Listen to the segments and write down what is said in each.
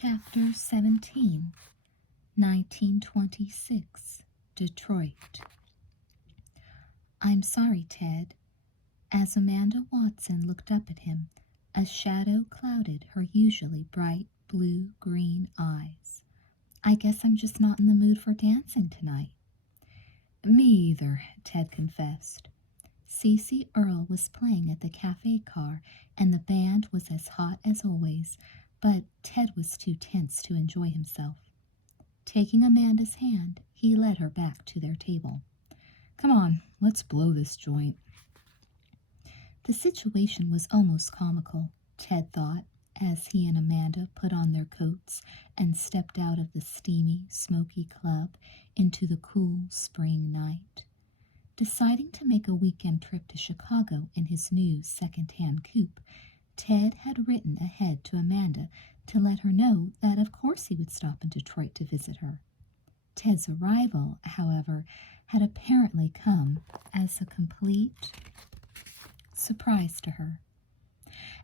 Chapter 17, 1926, Detroit. "I'm sorry, Ted." As Amanda Watson looked up at him, a shadow clouded her usually bright blue-green eyes. "I guess I'm just not in the mood for dancing tonight." "Me either," Ted confessed. Cece Earle was playing at the cafe car, and the band was as hot as always, but Ted was too tense to enjoy himself. Taking Amanda's hand, he led her back to their table. "Come on, let's blow this joint." The situation was almost comical, Ted thought, as he and Amanda put on their coats and stepped out of the steamy, smoky club into the cool spring night. Deciding to make a weekend trip to Chicago in his new second-hand coupe, Ted had written ahead to Amanda to let her know that of course he would stop in Detroit to visit her. Ted's arrival, however, had apparently come as a complete surprise to her.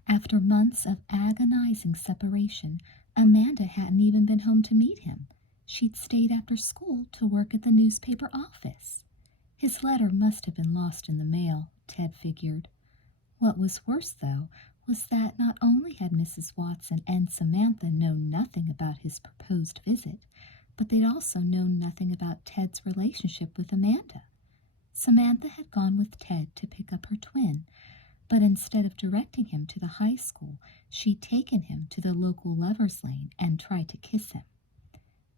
After months of agonizing separation, Amanda hadn't even been home to meet him. She'd stayed after school to work at the newspaper office. His letter must have been lost in the mail, Ted figured. What was worse, though, was that not only had Mrs. Watson and Samantha known nothing about his proposed visit, but they'd also known nothing about Ted's relationship with Amanda. Samantha had gone with Ted to pick up her twin, but instead of directing him to the high school, she'd taken him to the local lover's lane and tried to kiss him.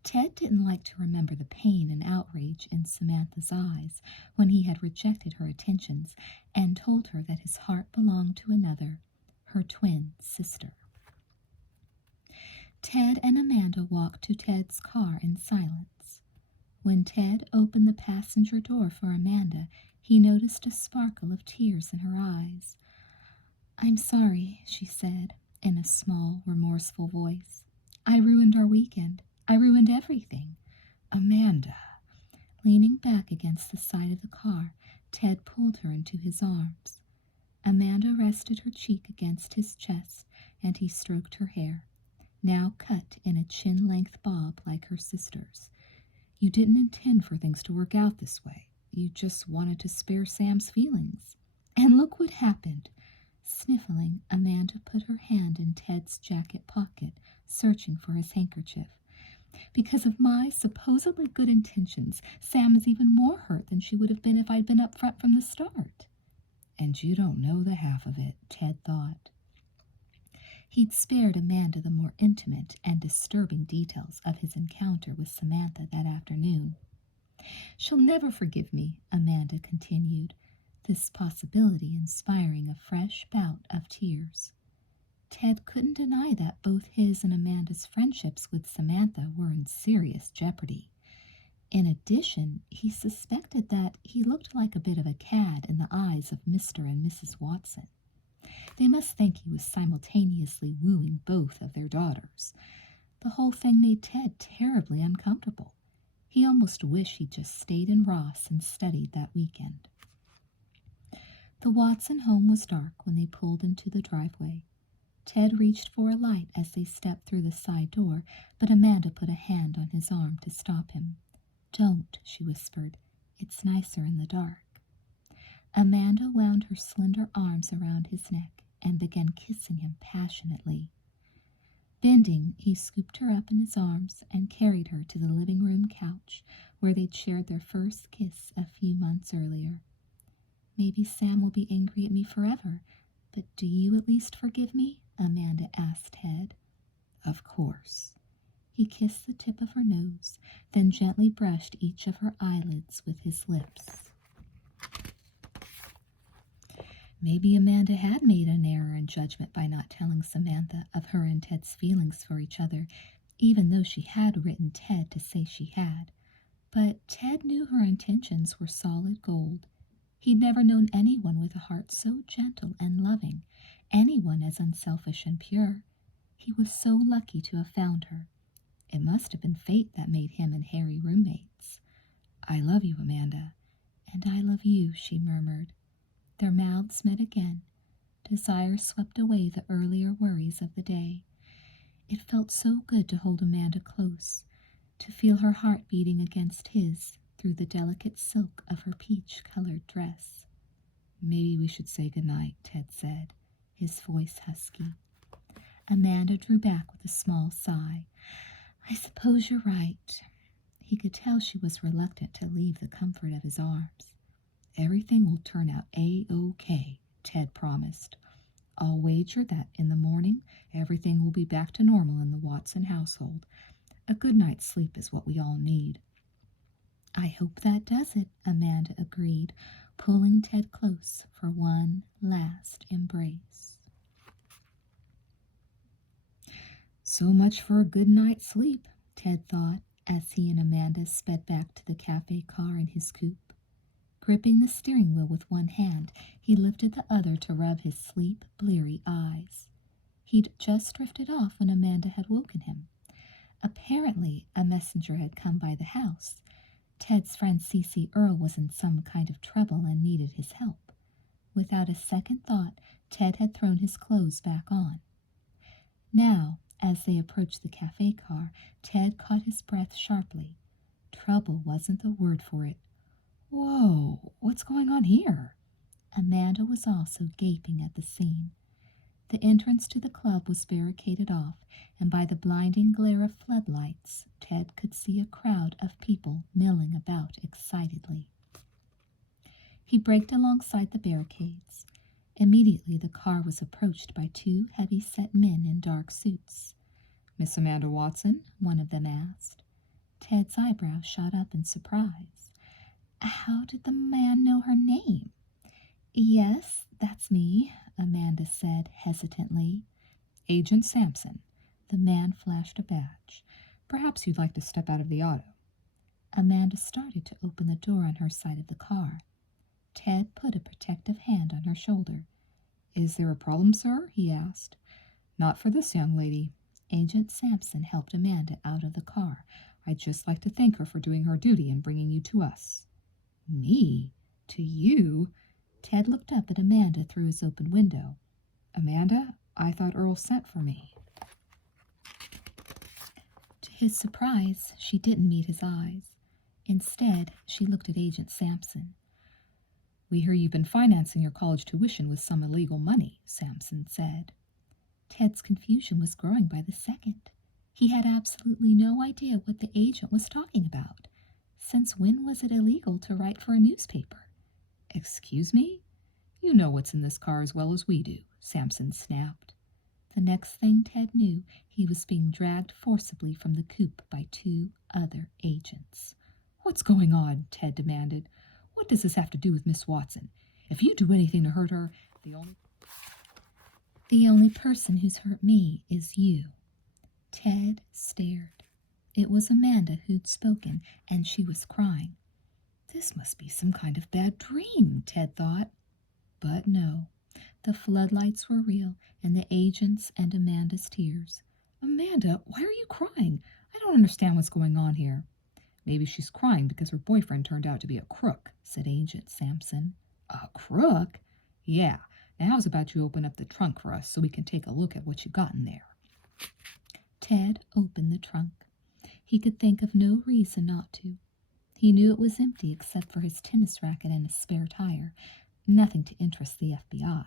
Ted didn't like to remember the pain and outrage in Samantha's eyes when he had rejected her attentions and told her that his heart belonged to another, her twin sister. Ted and Amanda walked to Ted's car in silence. When Ted opened the passenger door for Amanda, he noticed a sparkle of tears in her eyes. "I'm sorry," she said, in a small, remorseful voice. "I ruined our weekend. I ruined everything." "Amanda." Leaning back against the side of the car, Ted pulled her into his arms. Amanda rested her cheek against his chest, and he stroked her hair, now cut in a chin-length bob like her sister's. "You didn't intend for things to work out this way. You just wanted to spare Sam's feelings. And look what happened." Sniffling, Amanda put her hand in Ted's jacket pocket, searching for his handkerchief. "Because of my supposedly good intentions, Sam is even more hurt than she would have been if I'd been up front from the start." "And you don't know the half of it," Ted thought. He'd spared Amanda the more intimate and disturbing details of his encounter with Samantha that afternoon. "She'll never forgive me," Amanda continued, this possibility inspiring a fresh bout of tears. Ted couldn't deny that both his and Amanda's friendships with Samantha were in serious jeopardy. In addition, he suspected that he looked like a bit of a cad in the eyes of Mr. and Mrs. Watson. They must think he was simultaneously wooing both of their daughters. The whole thing made Ted terribly uncomfortable. He almost wished he'd just stayed in Ross and studied that weekend. The Watson home was dark when they pulled into the driveway. Ted reached for a light as they stepped through the side door, but Amanda put a hand on his arm to stop him. "Don't," she whispered. "It's nicer in the dark." Amanda wound her slender arms around his neck and began kissing him passionately. Bending, he scooped her up in his arms and carried her to the living room couch where they'd shared their first kiss a few months earlier. "Maybe Sam will be angry at me forever, but do you at least forgive me?" Amanda asked Ted. "Of course." He kissed the tip of her nose, then gently brushed each of her eyelids with his lips. Maybe Amanda had made an error in judgment by not telling Samantha of her and Ted's feelings for each other, even though she had written Ted to say she had. But Ted knew her intentions were solid gold. He'd never known anyone with a heart so gentle and loving, anyone as unselfish and pure. He was so lucky to have found her. It must have been fate that made him and Harry roommates. "I love you, Amanda." "And I love you," she murmured. Their mouths met again. Desire swept away the earlier worries of the day. It felt so good to hold Amanda close, to feel her heart beating against his through the delicate silk of her peach-colored dress. "Maybe we should say goodnight," Ted said, his voice husky. Amanda drew back with a small sigh. "I suppose you're right." He could tell she was reluctant to leave the comfort of his arms. "Everything will turn out A-OK," Ted promised. "I'll wager that in the morning everything will be back to normal in the Watson household. A good night's sleep is what we all need." "I hope that does it," Amanda agreed, pulling Ted close for one last embrace. So much for a good night's sleep, Ted thought, as he and Amanda sped back to the cafe car in his coupe. Gripping the steering wheel with one hand, he lifted the other to rub his sleep-bleary eyes. He'd just drifted off when Amanda had woken him. Apparently, a messenger had come by the house. Ted's friend C.C. Earle was in some kind of trouble and needed his help. Without a second thought, Ted had thrown his clothes back on. Now, as they approached the cafe car, Ted caught his breath sharply. Trouble wasn't the word for it. "Whoa, what's going on here?" Amanda was also gaping at the scene. The entrance to the club was barricaded off, and by the blinding glare of floodlights, Ted could see a crowd of people milling about excitedly. He braked alongside the barricades. Immediately the car was approached by two heavy-set men in dark suits. "Miss Amanda Watson?" one of them asked. Ted's eyebrows shot up in surprise. How did the man know her name? "Yes, that's me," Amanda said hesitantly. "Agent Sampson." The man flashed a badge. "Perhaps you'd like to step out of the auto." Amanda started to open the door on her side of the car. Ted put a protective hand on her shoulder. "Is there a problem, sir?" he asked. "Not for this young lady." Agent Sampson helped Amanda out of the car. "I'd just like to thank her for doing her duty and bringing you to us." "Me? To you?" Ted looked up at Amanda through his open window. "Amanda, I thought Earl sent for me." To his surprise, she didn't meet his eyes. Instead, she looked at Agent Sampson. "We hear you've been financing your college tuition with some illegal money," Sampson said. Ted's confusion was growing by the second. He had absolutely no idea what the agent was talking about. Since when was it illegal to write for a newspaper? "Excuse me? You know what's in this car as well as we do," Sampson snapped. The next thing Ted knew, he was being dragged forcibly from the coupe by two other agents. "What's going on?" Ted demanded. "What does this have to do with Miss Watson? If you do anything to hurt her, the only person who's hurt me is you." Ted stared. It was Amanda who'd spoken, and she was crying. This must be some kind of bad dream, Ted thought. But no. The floodlights were real, and the agents and Amanda's tears. "Amanda, why are you crying? I don't understand what's going on here." "Maybe she's crying because her boyfriend turned out to be a crook," said Agent Sampson. "A crook?" "Yeah. Now how's about you open up the trunk for us so we can take a look at what you got in there?" Ted opened the trunk. He could think of no reason not to. He knew it was empty except for his tennis racket and a spare tire. Nothing to interest the FBI.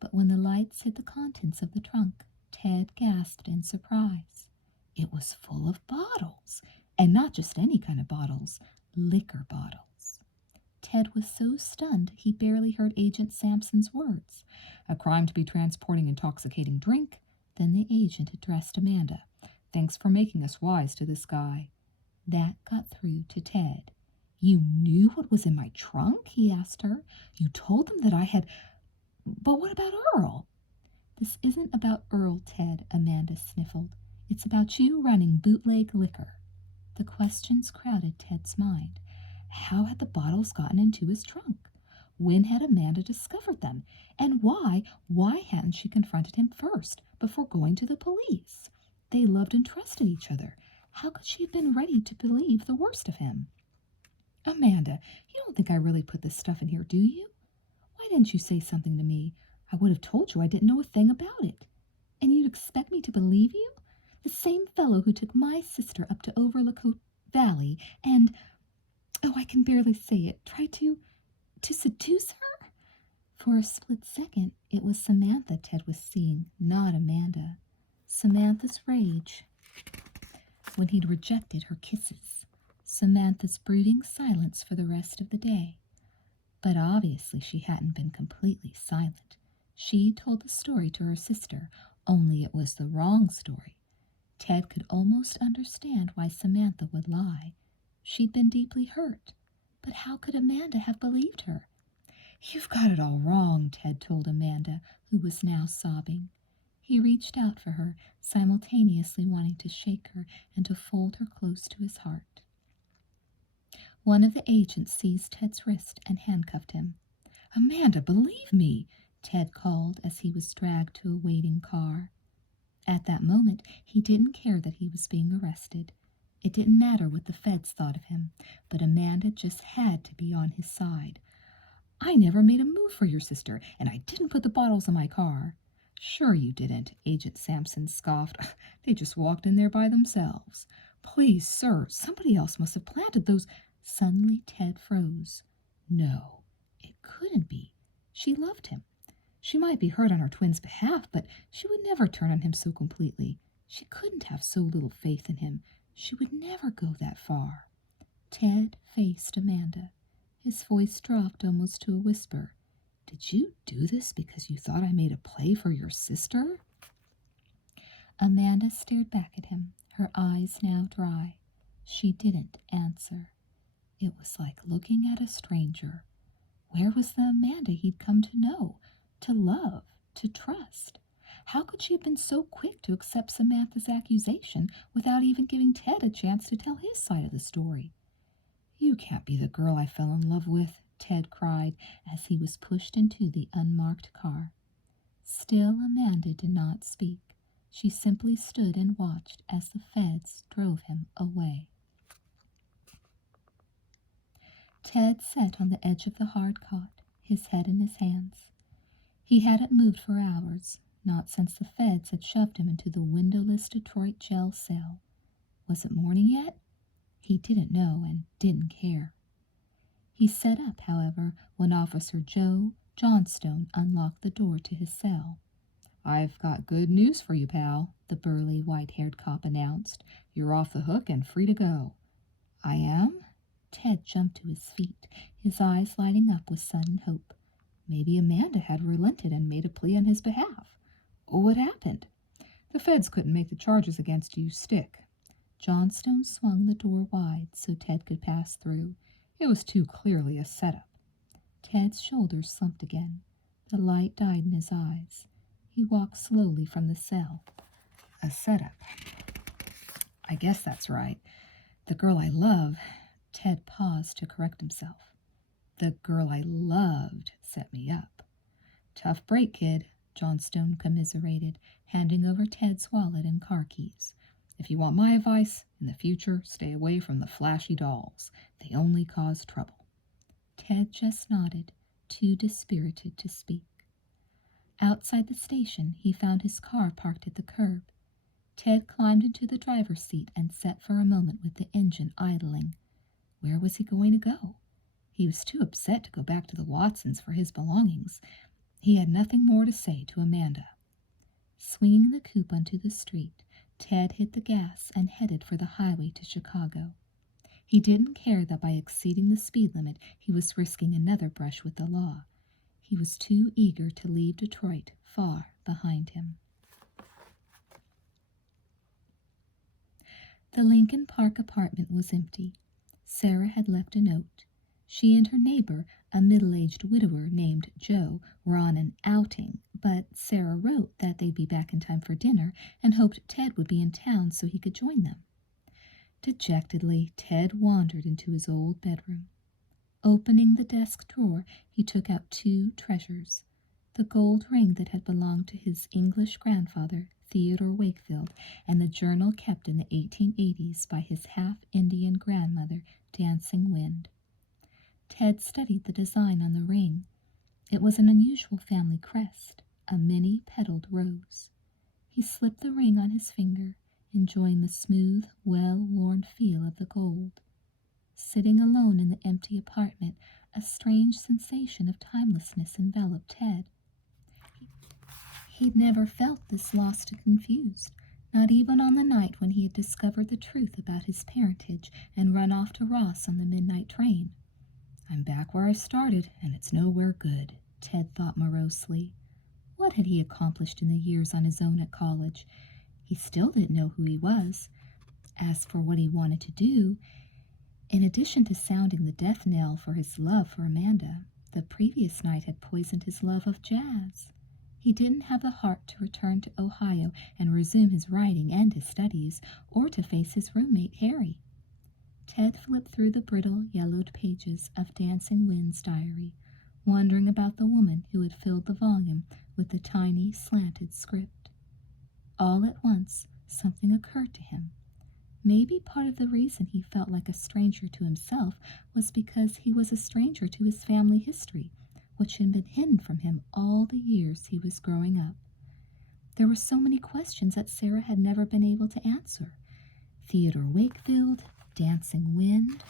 But when the lights hit the contents of the trunk, Ted gasped in surprise. It was full of bottles, and not just any kind of bottles, liquor bottles. Ted was so stunned he barely heard Agent Sampson's words. "A crime to be transporting intoxicating drink?" Then the agent addressed Amanda. "Thanks for making us wise to this guy." That got through to Ted. "You knew what was in my trunk?" he asked her. "You told them that I had... But what about Earl?" "This isn't about Earl, Ted," Amanda sniffled. "It's about you running bootleg liquor." The questions crowded Ted's mind. How had the bottles gotten into his trunk? When had Amanda discovered them? And why hadn't she confronted him first, before going to the police? They loved and trusted each other. How could she have been ready to believe the worst of him? "Amanda, you don't think I really put this stuff in here, do you? Why didn't you say something to me? I would have told you I didn't know a thing about it. And you'd expect me to believe you? The same fellow who took my sister up to Overlook Valley and, oh, I can barely say it, tried to seduce her? For a split second, it was Samantha Ted was seeing, not Amanda. Samantha's rage when he'd rejected her kisses. Samantha's brooding silence for the rest of the day. But obviously she hadn't been completely silent. She told the story to her sister, only it was the wrong story. Ted could almost understand why Samantha would lie. She'd been deeply hurt. But how could Amanda have believed her? "You've got it all wrong," Ted told Amanda, who was now sobbing. He reached out for her, simultaneously wanting to shake her and to fold her close to his heart. One of the agents seized Ted's wrist and handcuffed him. "Amanda, believe me," Ted called as he was dragged to a waiting car. At that moment, he didn't care that he was being arrested. It didn't matter what the feds thought of him, but Amanda just had to be on his side. "I never made a move for your sister, and I didn't put the bottles in my car." "Sure you didn't," Agent Sampson scoffed. "They just walked in there by themselves." "Please, sir, somebody else must have planted those—" Suddenly Ted froze. No, it couldn't be. She loved him. She might be hurt on her twin's behalf, but she would never turn on him so completely. She couldn't have so little faith in him. She would never go that far. Ted faced Amanda. His voice dropped almost to a whisper. "Did you do this because you thought I made a play for your sister?" Amanda stared back at him, her eyes now dry. She didn't answer. It was like looking at a stranger. Where was the Amanda he'd come to know, to love, to trust? How could she have been so quick to accept Samantha's accusation without even giving Ted a chance to tell his side of the story? "You can't be the girl I fell in love with," Ted cried as he was pushed into the unmarked car. Still Amanda did not speak. She simply stood and watched as the feds drove him away. Ted sat on the edge of the hard cot, his head in his hands. He hadn't moved for hours, not since the feds had shoved him into the windowless Detroit jail cell. Was it morning yet? He didn't know and didn't care. He sat up, however, when Officer Joe Johnstone unlocked the door to his cell. "I've got good news for you, pal," the burly, white-haired cop announced. "You're off the hook and free to go." "I am?" Ted jumped to his feet, his eyes lighting up with sudden hope. Maybe Amanda had relented and made a plea on his behalf. "What happened?" "The feds couldn't make the charges against you stick." Johnstone swung the door wide so Ted could pass through. It was too clearly a setup. Ted's shoulders slumped again. The light died in his eyes. He walked slowly from the cell. "A setup. I guess that's right. The girl I love—" Ted paused to correct himself. "The girl I loved set me up." "Tough break, kid," Johnstone commiserated, handing over Ted's wallet and car keys. "If you want my advice, in the future, stay away from the flashy dolls. They only cause trouble." Ted just nodded, too dispirited to speak. Outside the station, he found his car parked at the curb. Ted climbed into the driver's seat and sat for a moment with the engine idling. Where was he going to go? He was too upset to go back to the Watsons for his belongings. He had nothing more to say to Amanda. Swinging the coupe onto the street, Ted hit the gas and headed for the highway to Chicago. He didn't care that by exceeding the speed limit he was risking another brush with the law. He was too eager to leave Detroit far behind him. The Lincoln Park apartment was empty. Sarah had left a note. She and her neighbor, a middle-aged widower named Joe, were on an outing, but Sarah wrote that they'd be back in time for dinner and hoped Ted would be in town so he could join them. Dejectedly, Ted wandered into his old bedroom. Opening the desk drawer, he took out two treasures: the gold ring that had belonged to his English grandfather, Theodore Wakefield, and the journal kept in the 1880s by his half-Indian grandmother, Dancing Wind. Ted studied the design on the ring. It was an unusual family crest, a many-petaled rose. He slipped the ring on his finger. enjoying the smooth, well-worn feel of the gold. Sitting alone in the empty apartment, a strange sensation of timelessness enveloped Ted. He'd never felt this lost and confused, not even on the night when he had discovered the truth about his parentage and run off to Ross on the midnight train. I'm back where I started, and it's nowhere good, Ted thought morosely. What had he accomplished in the years on his own at college? He still didn't know who he was. As for what he wanted to do, in addition to sounding the death knell for his love for Amanda, the previous night had poisoned his love of jazz. He didn't have the heart to return to Ohio and resume his writing and his studies, or to face his roommate Harry. Ted flipped through the brittle, yellowed pages of Dancing Wind's diary, wondering about the woman who had filled the volume with the tiny, slanted script. All at once, something occurred to him. Maybe part of the reason he felt like a stranger to himself was because he was a stranger to his family history, which had been hidden from him all the years he was growing up. There were so many questions that Sarah had never been able to answer. Theodore Wakefield, Dancing Wind.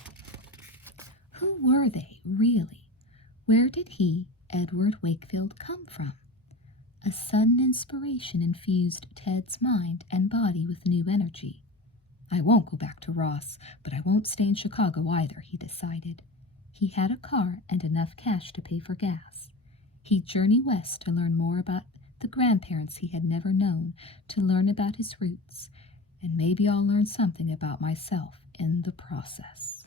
Who were they, really? Where did he, Edward Wakefield, come from? A sudden inspiration infused Ted's mind and body with new energy. I won't go back to Ross, but I won't stay in Chicago either, he decided. He had a car and enough cash to pay for gas. He'd journey west to learn more about the grandparents he had never known, to learn about his roots, and maybe I'll learn something about myself in the process.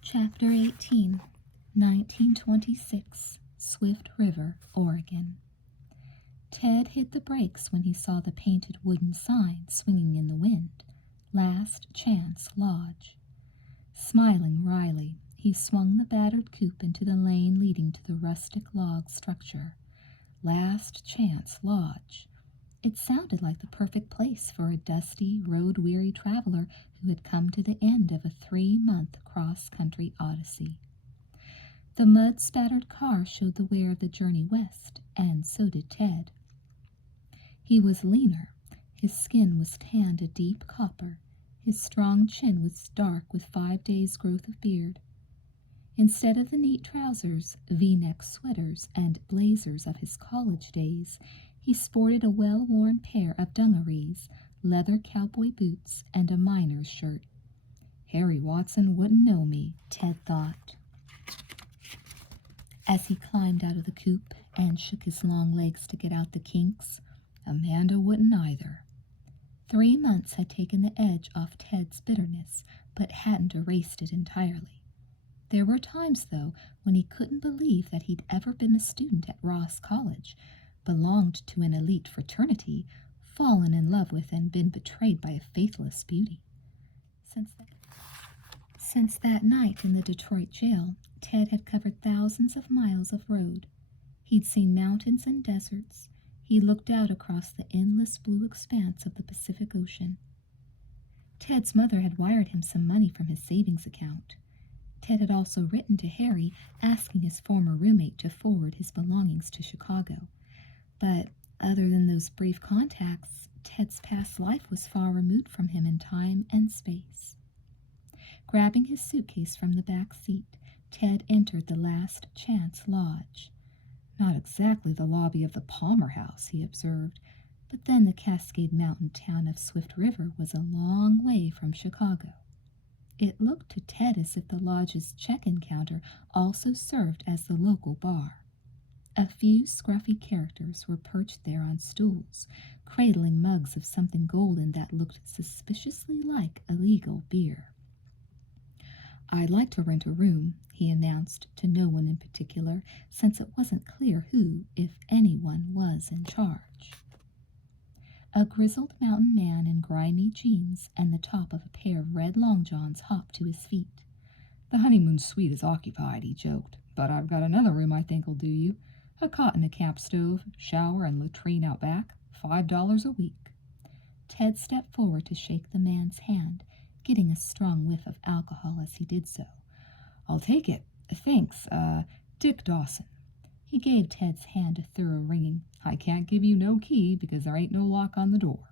Chapter 18, 1926, Swift River, Oregon. Ted hit the brakes when he saw the painted wooden sign swinging in the wind, Last Chance Lodge. Smiling wryly, he swung the battered coupe into the lane leading to the rustic log structure. Last Chance Lodge. It sounded like the perfect place for a dusty, road-weary traveler who had come to the end of a 3-month cross-country odyssey. The mud-spattered car showed the way of the journey west, and so did Ted. He was leaner. His skin was tanned a deep copper. His strong chin was dark with 5 days' growth of beard. Instead of the neat trousers, V-neck sweaters, and blazers of his college days, he sported a well-worn pair of dungarees, leather cowboy boots, and a miner's shirt. Harry Watson wouldn't know me, Ted thought, as he climbed out of the coupe and shook his long legs to get out the kinks. Amanda wouldn't either. 3 months had taken the edge off Ted's bitterness, but hadn't erased it entirely. There were times, though, when he couldn't believe that he'd ever been a student at Ross College, belonged to an elite fraternity, fallen in love with and been betrayed by a faithless beauty. Since that night in the Detroit jail, Ted had covered thousands of miles of road. He'd seen mountains and deserts. He looked out across the endless blue expanse of the Pacific Ocean. Ted's mother had wired him some money from his savings account. Ted had also written to Harry, asking his former roommate to forward his belongings to Chicago. But other than those brief contacts, Ted's past life was far removed from him in time and space. Grabbing his suitcase from the back seat, Ted entered the Last Chance Lodge. Not exactly the lobby of the Palmer House, he observed, but then the Cascade Mountain town of Swift River was a long way from Chicago. It looked to Ted as if the lodge's check-in counter also served as the local bar. A few scruffy characters were perched there on stools, cradling mugs of something golden that looked suspiciously like illegal beer. I'd like to rent a room, he announced to no one in particular, since it wasn't clear who, if anyone, was in charge. A grizzled mountain man in grimy jeans and the top of a pair of red long johns hopped to his feet. The honeymoon suite is occupied, he joked, but I've got another room I think will do you. A cot and a camp stove, shower and latrine out back, $5 a week. Ted stepped forward to shake the man's hand, getting a strong whiff of alcohol as he did so. I'll take it. Thanks, Dick Dawson. He gave Ted's hand a thorough wringing. "I can't give you no key because there ain't no lock on the door."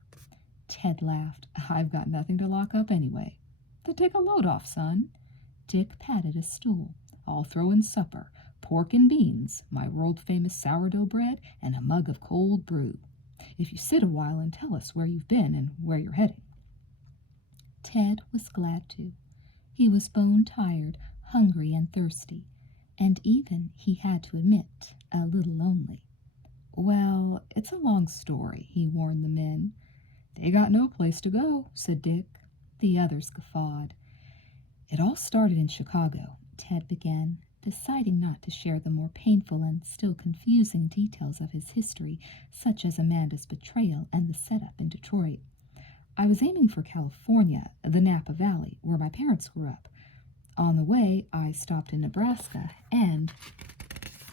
Ted laughed. "I've got nothing to lock up anyway." "Then take a load off, son." Dick patted a stool. "I'll throw in supper. Pork and beans, my world-famous sourdough bread, and a mug of cold brew. If you sit a while and tell us where you've been and where you're heading." Ted was glad to. He was bone-tired, hungry and thirsty, and even, he had to admit, a little lonely. "Well, it's a long story," he warned the men. "They got no place to go," said Dick. The others guffawed. "It all started in Chicago," Ted began, deciding not to share the more painful and still confusing details of his history, such as Amanda's betrayal and the setup in Detroit. "I was aiming for California, the Napa Valley, where my parents grew up. On the way, I stopped in Nebraska and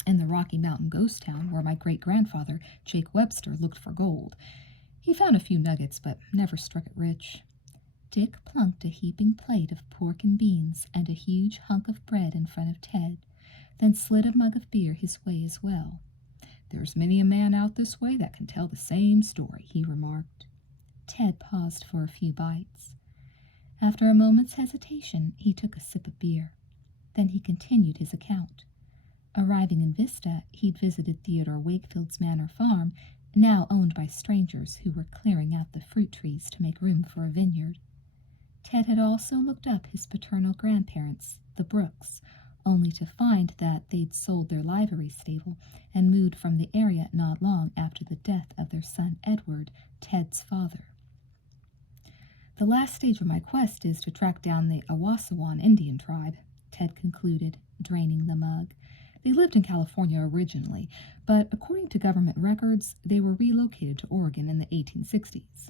in the Rocky Mountain ghost town where my great-grandfather, Jake Webster, looked for gold. He found a few nuggets, but never struck it rich." Dick plunked a heaping plate of pork and beans and a huge hunk of bread in front of Ted, then slid a mug of beer his way as well. "There's many a man out this way that can tell the same story," he remarked. Ted paused for a few bites. After a moment's hesitation, he took a sip of beer. Then he continued his account. Arriving in Vista, he'd visited Theodore Wakefield's manor farm, now owned by strangers who were clearing out the fruit trees to make room for a vineyard. Ted had also looked up his paternal grandparents, the Brooks, only to find that they'd sold their livery stable and moved from the area not long after the death of their son Edward, Ted's father. "The last stage of my quest is to track down the Awassawan Indian tribe," Ted concluded, draining the mug. "They lived in California originally, but according to government records, they were relocated to Oregon in the 1860s.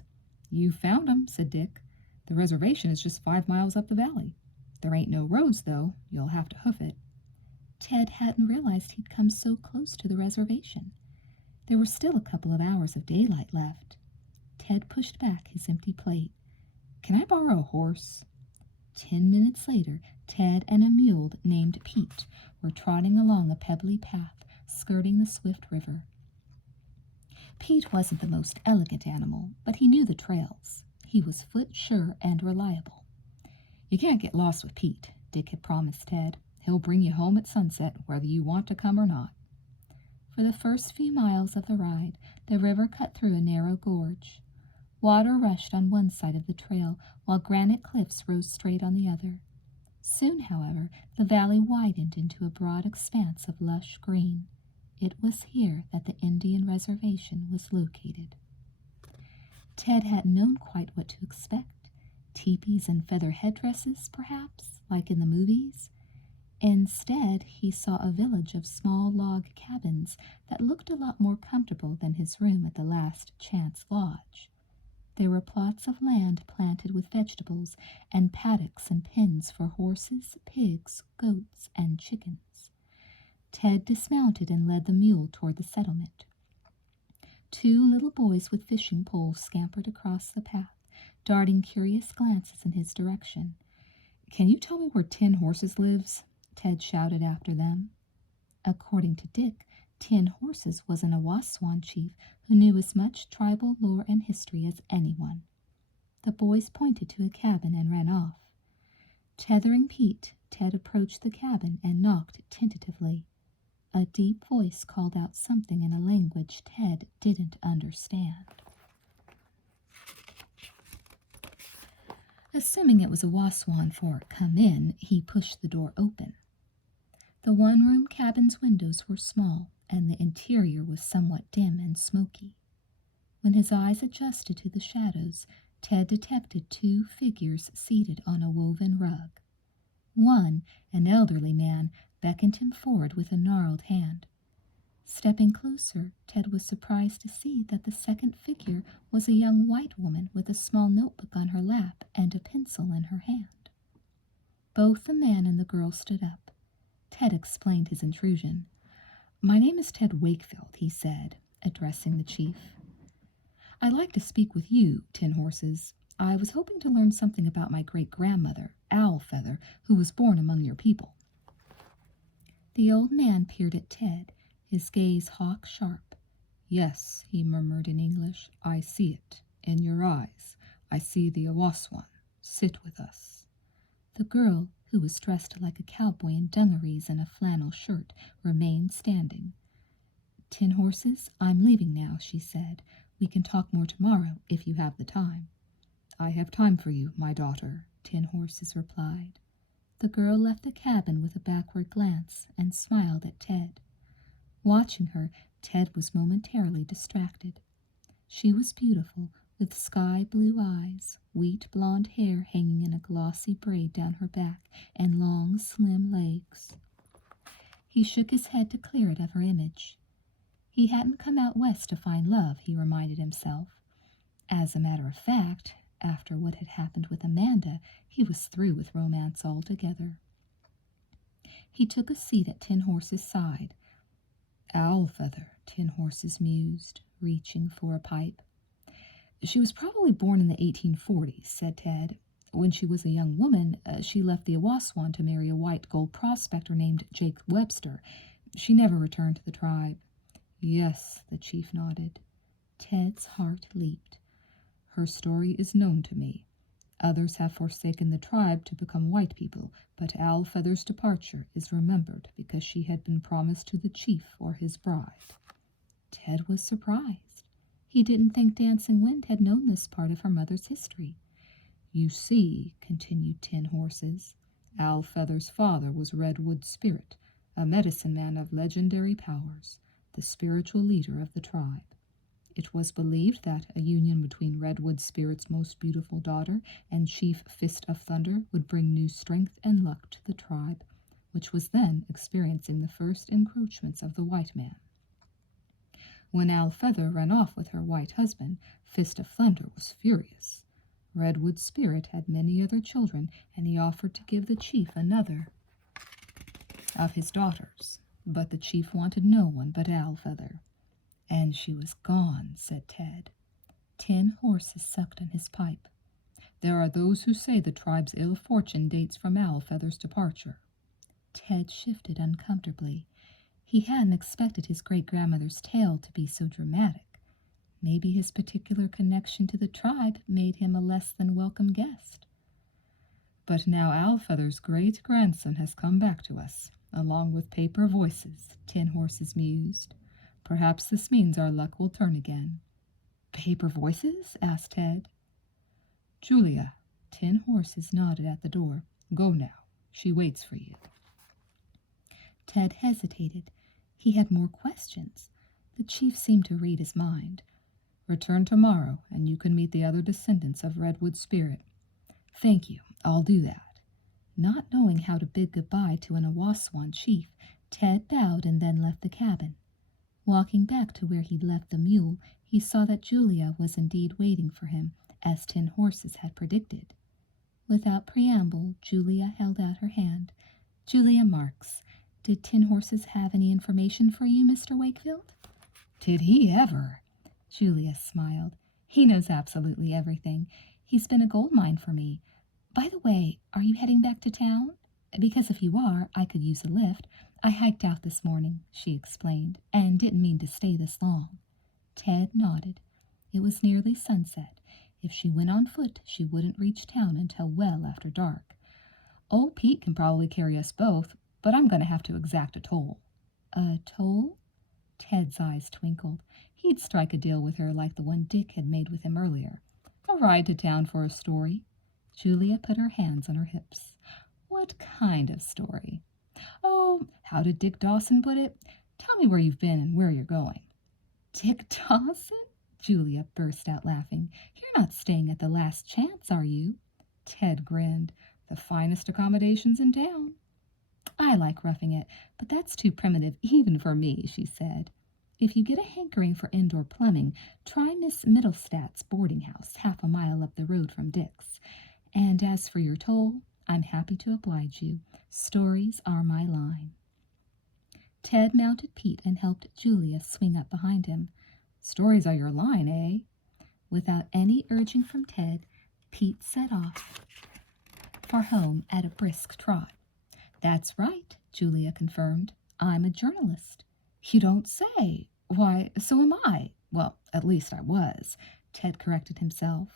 "You found 'em," said Dick. "The reservation is just 5 miles up the valley. There ain't no roads, though. You'll have to hoof it." Ted hadn't realized he'd come so close to the reservation. There were still a couple of hours of daylight left. Ted pushed back his empty plate. "Can I borrow a horse?" 10 minutes later, Ted and a mule named Pete were trotting along a pebbly path, skirting the swift river. Pete wasn't the most elegant animal, but he knew the trails. He was foot-sure and reliable. "You can't get lost with Pete," Dick had promised Ted. "He'll bring you home at sunset, whether you want to come or not." For the first few miles of the ride, the river cut through a narrow gorge. Water rushed on one side of the trail, while granite cliffs rose straight on the other. Soon, however, the valley widened into a broad expanse of lush green. It was here that the Indian reservation was located. Ted hadn't known quite what to expect. Teepees and feather headdresses, perhaps, like in the movies. Instead, he saw a village of small log cabins that looked a lot more comfortable than his room at the Last Chance Lodge. There were plots of land planted with vegetables and paddocks and pens for horses, pigs, goats, and chickens. Ted dismounted and led the mule toward the settlement. 2 little boys with fishing poles scampered across the path, darting curious glances in his direction. "Can you tell me where 10 Horses lives?" Ted shouted after them. According to Dick, 10 Horses was an Awassawan chief who knew as much tribal lore and history as anyone. The boys pointed to a cabin and ran off. Tethering Pete, Ted approached the cabin and knocked tentatively. A deep voice called out something in a language Ted didn't understand. Assuming it was Awassawan for "come in," he pushed the door open. The one-room cabin's windows were small, and the interior was somewhat dim and smoky. When his eyes adjusted to the shadows, Ted detected 2 figures seated on a woven rug. One, an elderly man, beckoned him forward with a gnarled hand. Stepping closer, Ted was surprised to see that the second figure was a young white woman with a small notebook on her lap and a pencil in her hand. Both the man and the girl stood up. Ted explained his intrusion. "My name is Ted Wakefield," he said, addressing the chief. "I'd like to speak with you, 10 Horses. I was hoping to learn something about my great-grandmother, Owl Feather, who was born among your people." The old man peered at Ted, his gaze hawk-sharp. "Yes," he murmured in English, "I see it. In your eyes. I see the Awaswan. Sit with us." The girl, who was dressed like a cowboy in dungarees and a flannel shirt, remained standing. "Tin Horses, I'm leaving now," she said. "We can talk more tomorrow, if you have the time." "I have time for you, my daughter," Tin Horses replied. The girl left the cabin with a backward glance and smiled at Ted. Watching her, Ted was momentarily distracted. She was beautiful, with sky-blue eyes, wheat blonde hair hanging in a glossy braid down her back, and long, slim legs. He shook his head to clear it of her image. He hadn't come out west to find love, he reminded himself. As a matter of fact, after what had happened with Amanda, he was through with romance altogether. He took a seat at Tin Horse's side. "Owl feather," Tin Horses mused, reaching for a pipe. "She was probably born in the 1840s, said Ted. When she was a young woman, she left the Awaswan to marry a white gold prospector named Jake Webster. She never returned to the tribe." "Yes," the chief nodded. Ted's heart leaped. "Her story is known to me. Others have forsaken the tribe to become white people, but Owl Feather's departure is remembered because she had been promised to the chief for his bride." Ted was surprised. He didn't think Dancing Wind had known this part of her mother's history. "You see," continued Tin Horses, "Owl Feather's father was Redwood Spirit, a medicine man of legendary powers, the spiritual leader of the tribe. It was believed that a union between Redwood Spirit's most beautiful daughter and Chief Fist of Thunder would bring new strength and luck to the tribe, which was then experiencing the first encroachments of the white man. When Owl Feather ran off with her white husband, Fist of Thunder was furious. Redwood Spirit had many other children, and he offered to give the chief another of his daughters, but the chief wanted no one but Owl Feather. And she was gone," said Ted. Tin Horses sucked on his pipe. "There are those who say the tribe's ill fortune dates from Owl Feather's departure." Ted shifted uncomfortably. He hadn't expected his great-grandmother's tale to be so dramatic. Maybe his particular connection to the tribe made him a less than welcome guest. "But now Owl Feather's great-grandson has come back to us, along with paper voices," Tin Horses mused. "Perhaps this means our luck will turn again." "Paper voices?" asked Ted. "Julia," Tin Horses nodded at the door. "Go now. She waits for you." Ted hesitated. He had more questions. The chief seemed to read his mind. "Return tomorrow, and you can meet the other descendants of Redwood Spirit." "Thank you. I'll do that." Not knowing how to bid goodbye to an Awaswan chief, Ted bowed and then left the cabin. Walking back to where he'd left the mule, he saw that Julia was indeed waiting for him, as Tin Horses had predicted. Without preamble, Julia held out her hand. "Julia Marks. Did Tin Horses have any information for you, Mr. Wakefield?" "Did he ever?" Julia smiled. "He knows absolutely everything. He's been a gold mine for me. By the way, are you heading back to town? Because if you are, I could use a lift. I hiked out this morning," she explained, "and didn't mean to stay this long." Ted nodded. It was nearly sunset. If she went on foot, she wouldn't reach town until well after dark. "Old Pete can probably carry us both, but I'm going to have to exact a toll." "A toll?" Ted's eyes twinkled. He'd strike a deal with her like the one Dick had made with him earlier. "A ride to town for a story." Julia put her hands on her hips. "What kind of story?" "Oh, how did Dick Dawson put it? Tell me where you've been and where you're going." "Dick Dawson?" Julia burst out laughing. "You're not staying at the Last Chance, are you?" Ted grinned. "The finest accommodations in town." "I like roughing it, but that's too primitive even for me," she said. "If you get a hankering for indoor plumbing, try Miss Middlestat's boarding house, half a mile up the road from Dick's. And as for your toll, I'm happy to oblige you. Stories are my line." Ted mounted Pete and helped Julia swing up behind him. "Stories are your line, eh?" Without any urging from Ted, Pete set off for home at a brisk trot. "That's right," Julia confirmed. "I'm a journalist." You don't say. Why, so am I. Well, at least I was, Ted corrected himself.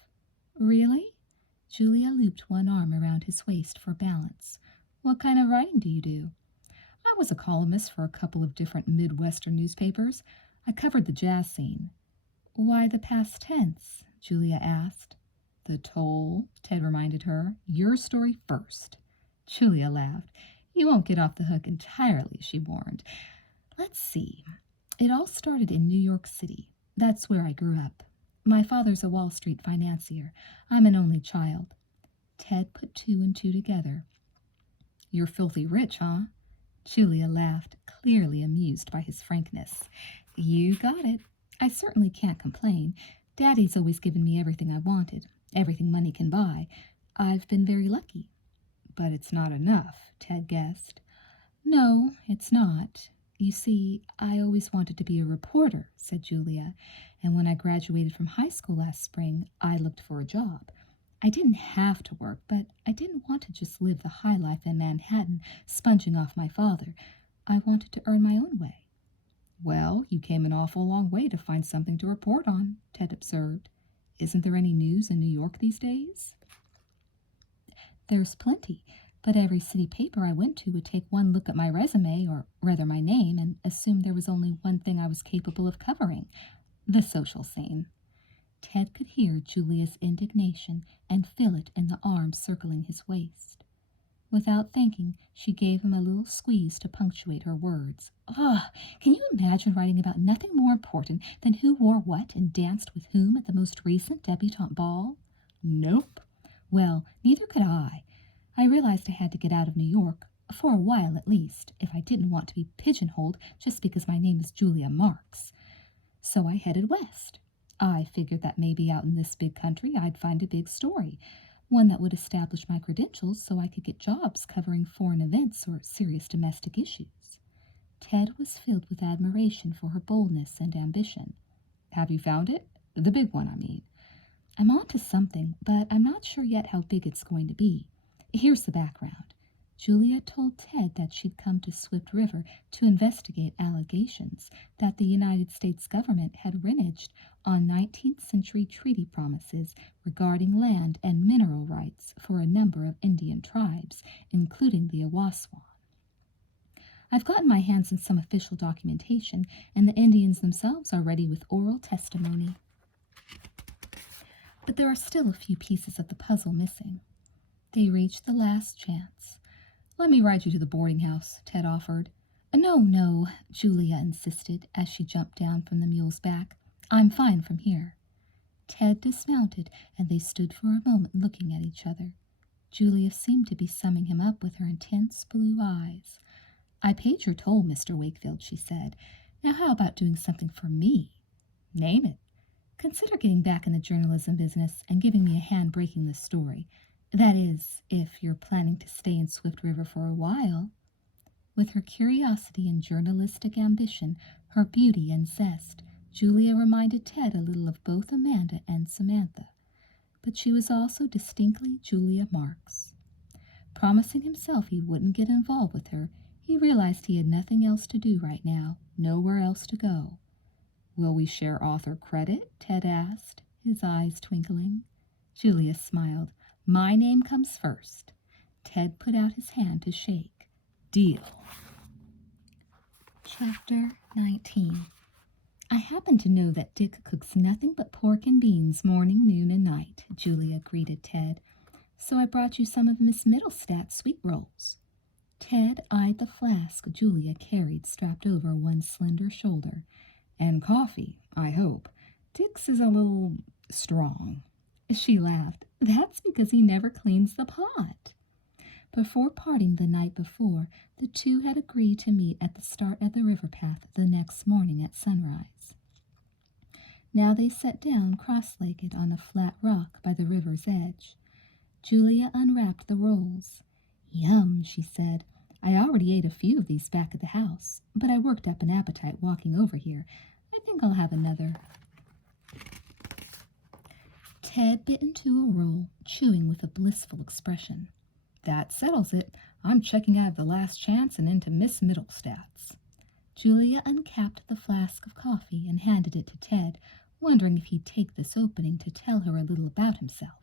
Really? Julia looped one arm around his waist for balance. What kind of writing do you do? I was a columnist for a couple of different Midwestern newspapers. I covered the jazz scene. Why the past tense? Julia asked. The toll, Ted reminded her. Your story first. Julia laughed. You won't get off the hook entirely, she warned. Let's see. It all started in New York City. That's where I grew up. My father's a Wall Street financier. I'm an only child. Ted put two and two together. You're filthy rich, huh? Julia laughed, clearly amused by his frankness. You got it. I certainly can't complain. Daddy's always given me everything I wanted, everything money can buy. I've been very lucky. But it's not enough, Ted guessed. No, it's not. You see, I always wanted to be a reporter, said Julia, and when I graduated from high school last spring, I looked for a job. I didn't have to work, but I didn't want to just live the high life in Manhattan, sponging off my father. I wanted to earn my own way. Well, you came an awful long way to find something to report on, Ted observed. Isn't there any news in New York these days? There's plenty, but every city paper I went to would take one look at my resume, or rather my name, and assume there was only one thing I was capable of covering, the social scene. Ted could hear Julia's indignation and feel it in the arm circling his waist. Without thinking, she gave him a little squeeze to punctuate her words. Ugh! Can you imagine writing about nothing more important than who wore what and danced with whom at the most recent debutante ball? Nope. Well, neither could I. I realized I had to get out of New York, for a while at least, if I didn't want to be pigeonholed just because my name is Julia Marks. So I headed west. I figured that maybe out in this big country I'd find a big story, one that would establish my credentials so I could get jobs covering foreign events or serious domestic issues. Ted was filled with admiration for her boldness and ambition. Have you found it? The big one, I mean. I'm on to something, but I'm not sure yet how big it's going to be. Here's the background. Julia told Ted that she'd come to Swift River to investigate allegations that the United States government had reneged on 19th century treaty promises regarding land and mineral rights for a number of Indian tribes, including the Awaswan. I've gotten my hands on some official documentation, and the Indians themselves are ready with oral testimony. But there are still a few pieces of the puzzle missing. They reached the last chance. Let me ride you to the boarding house, Ted offered. No, Julia insisted as she jumped down from the mule's back. I'm fine from here. Ted dismounted, and they stood for a moment looking at each other. Julia seemed to be summing him up with her intense blue eyes. I paid your toll, Mr. Wakefield, she said. Now how about doing something for me? Name it. Consider getting back in the journalism business and giving me a hand breaking this story. That is, if you're planning to stay in Swift River for a while. With her curiosity and journalistic ambition, her beauty and zest, Julia reminded Ted a little of both Amanda and Samantha. But she was also distinctly Julia Marks. Promising himself he wouldn't get involved with her, he realized he had nothing else to do right now, nowhere else to go. Will we share author credit? Ted asked, his eyes twinkling. Julia smiled. My name comes first. Ted put out his hand to shake. Deal. Chapter 19. I happen to know that Dick cooks nothing but pork and beans morning, noon, and night, Julia greeted Ted. So I brought you some of Miss Middlestat's sweet rolls. Ted eyed the flask Julia carried strapped over one slender shoulder. And coffee, I hope. Dick's is a little strong. She laughed. That's because he never cleans the pot. Before parting the night before, the two had agreed to meet at the start of the river path the next morning at sunrise. Now they sat down cross-legged on a flat rock by the river's edge. Julia unwrapped the rolls. Yum, she said. I already ate a few of these back at the house, but I worked up an appetite walking over here. I think I'll have another. Ted bit into a roll, chewing with a blissful expression. That settles it. I'm checking out of the Last Chance and into Miss Middlestat's. Julia uncapped the flask of coffee and handed it to Ted, wondering if he'd take this opening to tell her a little about himself.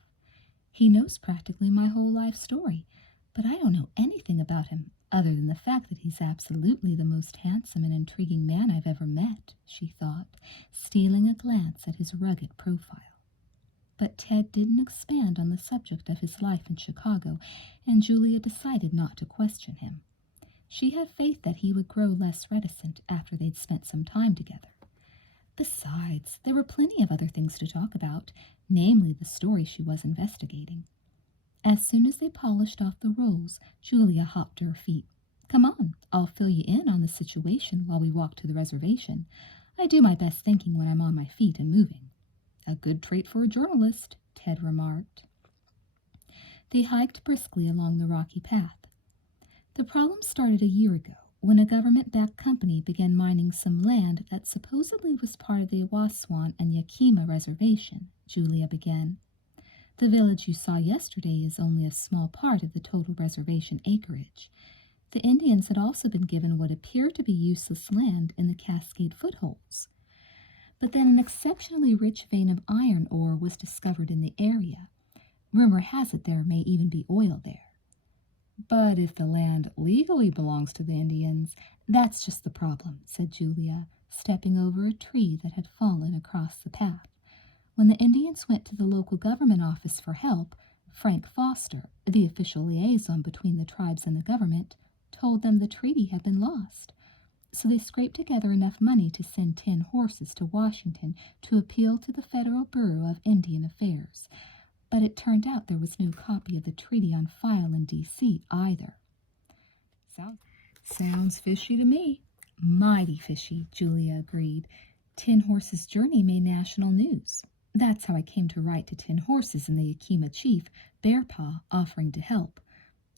He knows practically my whole life story, but I don't know anything about him other than the fact that he's absolutely the most handsome and intriguing man I've ever met, she thought, stealing a glance at his rugged profile. But Ted didn't expand on the subject of his life in Chicago, and Julia decided not to question him. She had faith that he would grow less reticent after they'd spent some time together. Besides, there were plenty of other things to talk about, namely the story she was investigating. As soon as they polished off the rolls, Julia hopped to her feet. "Come on, I'll fill you in on the situation while we walk to the reservation. I do my best thinking when I'm on my feet and moving." "A good trait for a journalist," Ted remarked. They hiked briskly along the rocky path. The problem started a year ago when a government-backed company began mining some land that supposedly was part of the Awaswan and Yakima reservation, Julia began. "The village you saw yesterday is only a small part of the total reservation acreage. The Indians had also been given what appeared to be useless land in the Cascade footholds. But then an exceptionally rich vein of iron ore was discovered in the area. Rumor has it there may even be oil there. But if the land legally belongs to the Indians, that's just the problem," said Julia, stepping over a tree that had fallen across the path. "When the Indians went to the local government office for help, Frank Foster, the official liaison between the tribes and the government, told them the treaty had been lost. So they scraped together enough money to send 10 horses to Washington to appeal to the Federal Bureau of Indian Affairs. But it turned out there was no copy of the treaty on file in D.C. either." Sounds fishy to me." "Mighty fishy," Julia agreed. 10 Horses' journey made national news. That's how I came to write to 10 Horses and the Yakima chief, Bearpaw, offering to help.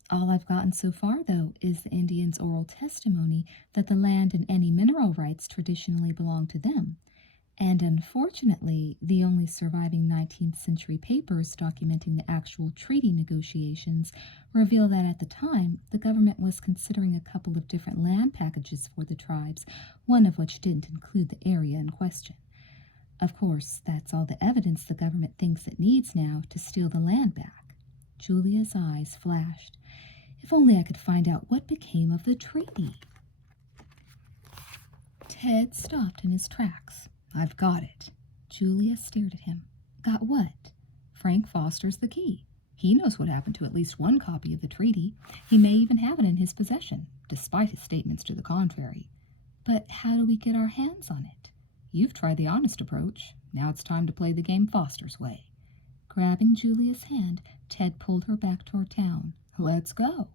All I've gotten so far, though, is the Indians' oral testimony that the land and any mineral rights traditionally belong to them. And unfortunately, the only surviving 19th century papers documenting the actual treaty negotiations reveal that at the time, the government was considering a couple of different land packages for the tribes, one of which didn't include the area in question. Of course, that's all the evidence the government thinks it needs now to steal the land back. Julia's eyes flashed. If only I could find out what became of the treaty. Ted stopped in his tracks. "I've got it." Julia stared at him. "Got what?" "Frank Foster's the key. He knows what happened to at least one copy of the treaty. He may even have it in his possession, despite his statements to the contrary." "But how do we get our hands on it?" "You've tried the honest approach. Now it's time to play the game Foster's way." Grabbing Julia's hand, Ted pulled her back toward town. "Let's go."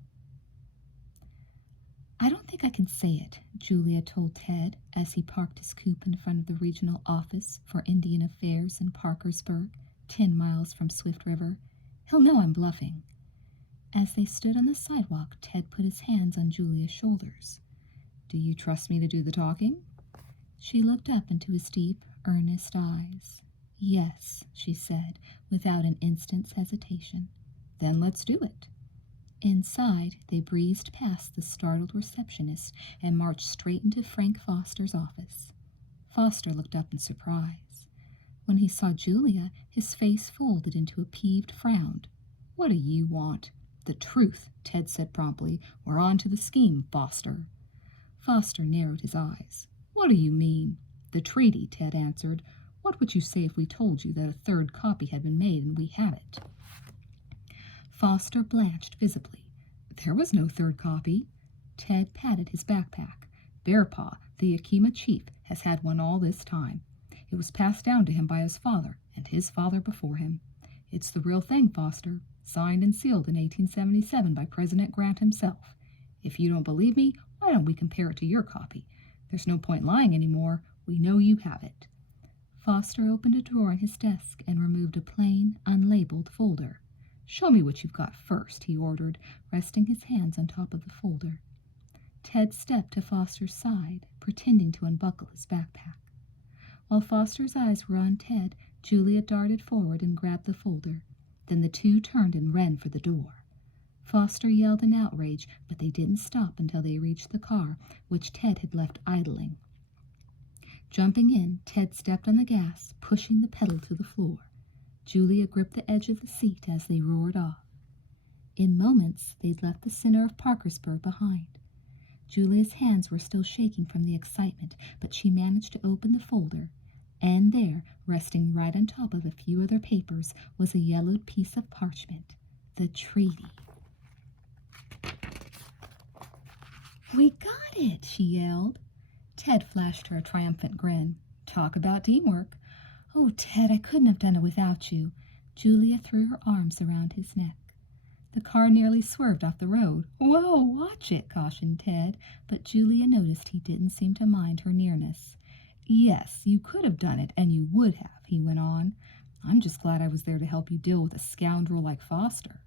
"I don't think I can say it," Julia told Ted as he parked his coupe in front of the regional office for Indian Affairs in Parkersburg, 10 miles from Swift River. "He'll know I'm bluffing." As they stood on the sidewalk, Ted put his hands on Julia's shoulders. "Do you trust me to do the talking?" She looked up into his deep, earnest eyes. "Yes," she said, without an instant's hesitation. "Then let's do it." Inside, they breezed past the startled receptionist and marched straight into Frank Foster's office. Foster looked up in surprise. When he saw Julia, his face folded into a peeved frown. "What do you want?" "The truth," Ted said promptly. "We're on to the scheme, Foster." Foster narrowed his eyes. "What do you mean?" "The treaty," Ted answered. "What would you say if we told you that a third copy had been made and we had it?" Foster blanched visibly. "There was no third copy." Ted patted his backpack. "Bearpaw, the Yakima chief, has had one all this time. It was passed down to him by his father and his father before him. It's the real thing, Foster, signed and sealed in 1877 by President Grant himself. If you don't believe me, why don't we compare it to your copy? There's no point lying anymore. We know you have it." Foster opened a drawer in his desk and removed a plain, unlabeled folder. "Show me what you've got first," he ordered, resting his hands on top of the folder. Ted stepped to Foster's side, pretending to unbuckle his backpack. While Foster's eyes were on Ted, Julia darted forward and grabbed the folder. Then the two turned and ran for the door. Foster yelled in outrage, but they didn't stop until they reached the car, which Ted had left idling. Jumping in, Ted stepped on the gas, pushing the pedal to the floor. Julia gripped the edge of the seat as they roared off. In moments, they'd left the center of Parkersburg behind. Julia's hands were still shaking from the excitement, but she managed to open the folder, and there, resting right on top of a few other papers, was a yellowed piece of parchment. The treaty. "We got it!" she yelled. Ted flashed her a triumphant grin. "Talk about teamwork." "Oh, Ted, I couldn't have done it without you." Julia threw her arms around his neck. The car nearly swerved off the road. "Whoa, watch it," cautioned Ted, but Julia noticed he didn't seem to mind her nearness. "Yes, you could have done it, and you would have," he went on. "I'm just glad I was there to help you deal with a scoundrel like Foster."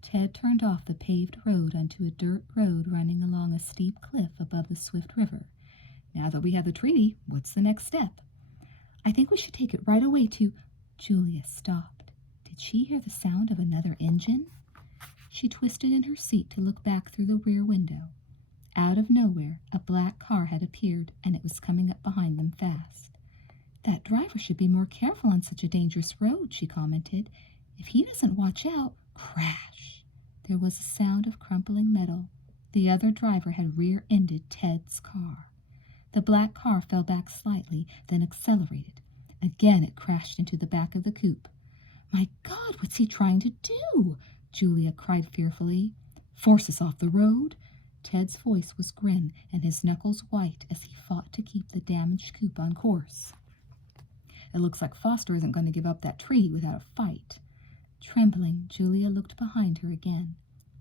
Ted turned off the paved road onto a dirt road running along a steep cliff above the swift river. "Now that we have the treaty, what's the next step?" "I think we should take it right away to—" Julia stopped. Did she hear the sound of another engine? She twisted in her seat to look back through the rear window. Out of nowhere, a black car had appeared, and it was coming up behind them fast. "That driver should be more careful on such a dangerous road," she commented. "If he doesn't watch out—" Crash! There was a sound of crumpling metal. The other driver had rear-ended Ted's car. The black car fell back slightly, then accelerated. Again it crashed into the back of the coupe. "My God, what's he trying to do?" Julia cried fearfully. "Force us off the road?" Ted's voice was grim and his knuckles white as he fought to keep the damaged coupe on course. "It looks like Foster isn't going to give up that treaty without a fight." Trembling, Julia looked behind her again.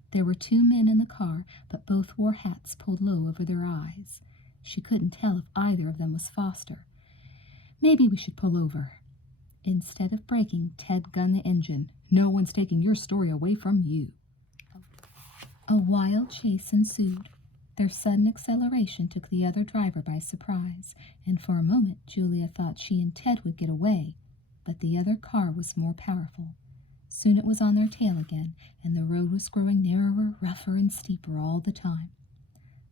There were two men in the car, but both wore hats pulled low over their eyes. She couldn't tell if either of them was Foster. "Maybe we should pull over." Instead of braking, Ted gunned the engine. "No one's taking your story away from you." A wild chase ensued. Their sudden acceleration took the other driver by surprise, and for a moment Julia thought she and Ted would get away, but the other car was more powerful. Soon it was on their tail again, and the road was growing narrower, rougher, and steeper all the time.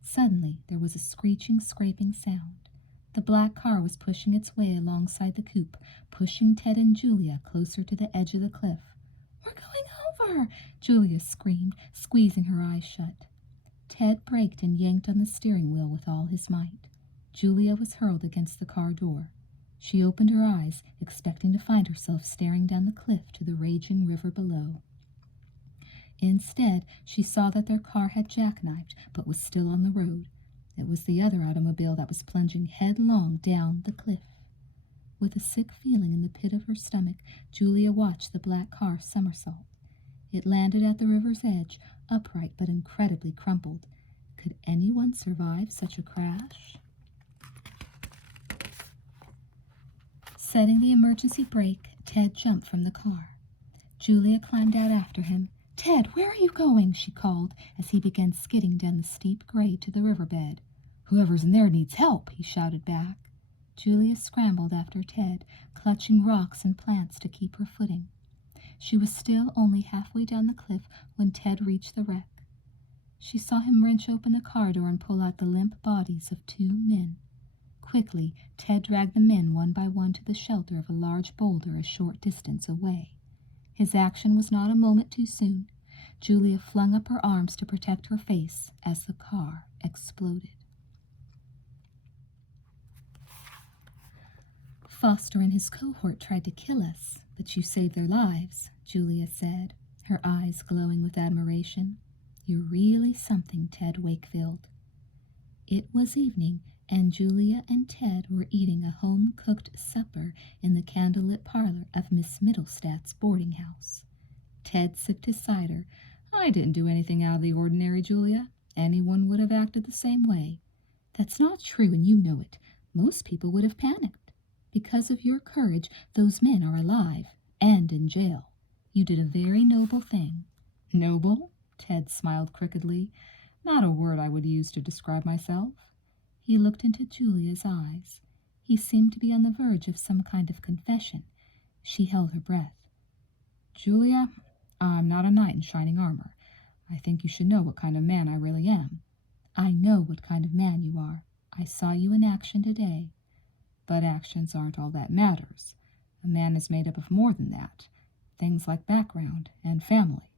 Suddenly there was a screeching, scraping sound. The black car was pushing its way alongside the coupe, pushing Ted and Julia closer to the edge of the cliff. "We're going over!" Julia screamed, squeezing her eyes shut. Ted braked and yanked on the steering wheel with all his might. Julia was hurled against the car door. She opened her eyes, expecting to find herself staring down the cliff to the raging river below. Instead, she saw that their car had jackknifed, but was still on the road. It was the other automobile that was plunging headlong down the cliff. With a sick feeling in the pit of her stomach, Julia watched the black car somersault. It landed at the river's edge, upright but incredibly crumpled. Could anyone survive such a crash? Setting the emergency brake, Ted jumped from the car. Julia climbed out after him. "Ted, where are you going?" she called as he began skidding down the steep grade to the riverbed. "Whoever's in there needs help," he shouted back. Julia scrambled after Ted, clutching rocks and plants to keep her footing. She was still only halfway down the cliff when Ted reached the wreck. She saw him wrench open the car door and pull out the limp bodies of two men. Quickly, Ted dragged the men one by one to the shelter of a large boulder a short distance away. His action was not a moment too soon. Julia flung up her arms to protect her face as the car exploded. "Foster and his cohort tried to kill us, but you saved their lives," Julia said, her eyes glowing with admiration. "You're really something, Ted Wakefield." It was evening, and Julia and Ted were eating a home-cooked supper in the candlelit parlor of Miss Middlestad's boarding house. Ted sipped his cider. "I didn't do anything out of the ordinary, Julia. Anyone would have acted the same way." "That's not true, and you know it. Most people would have panicked. Because of your courage, those men are alive and in jail. You did a very noble thing." "Noble?" Ted smiled crookedly. "Not a word I would use to describe myself." He looked into Julia's eyes. He seemed to be on the verge of some kind of confession. She held her breath. "Julia, I'm not a knight in shining armor. I think you should know what kind of man I really am. I know what kind of man you are. I saw you in action today. But actions aren't all that matters. A man is made up of more than that. Things like background and family.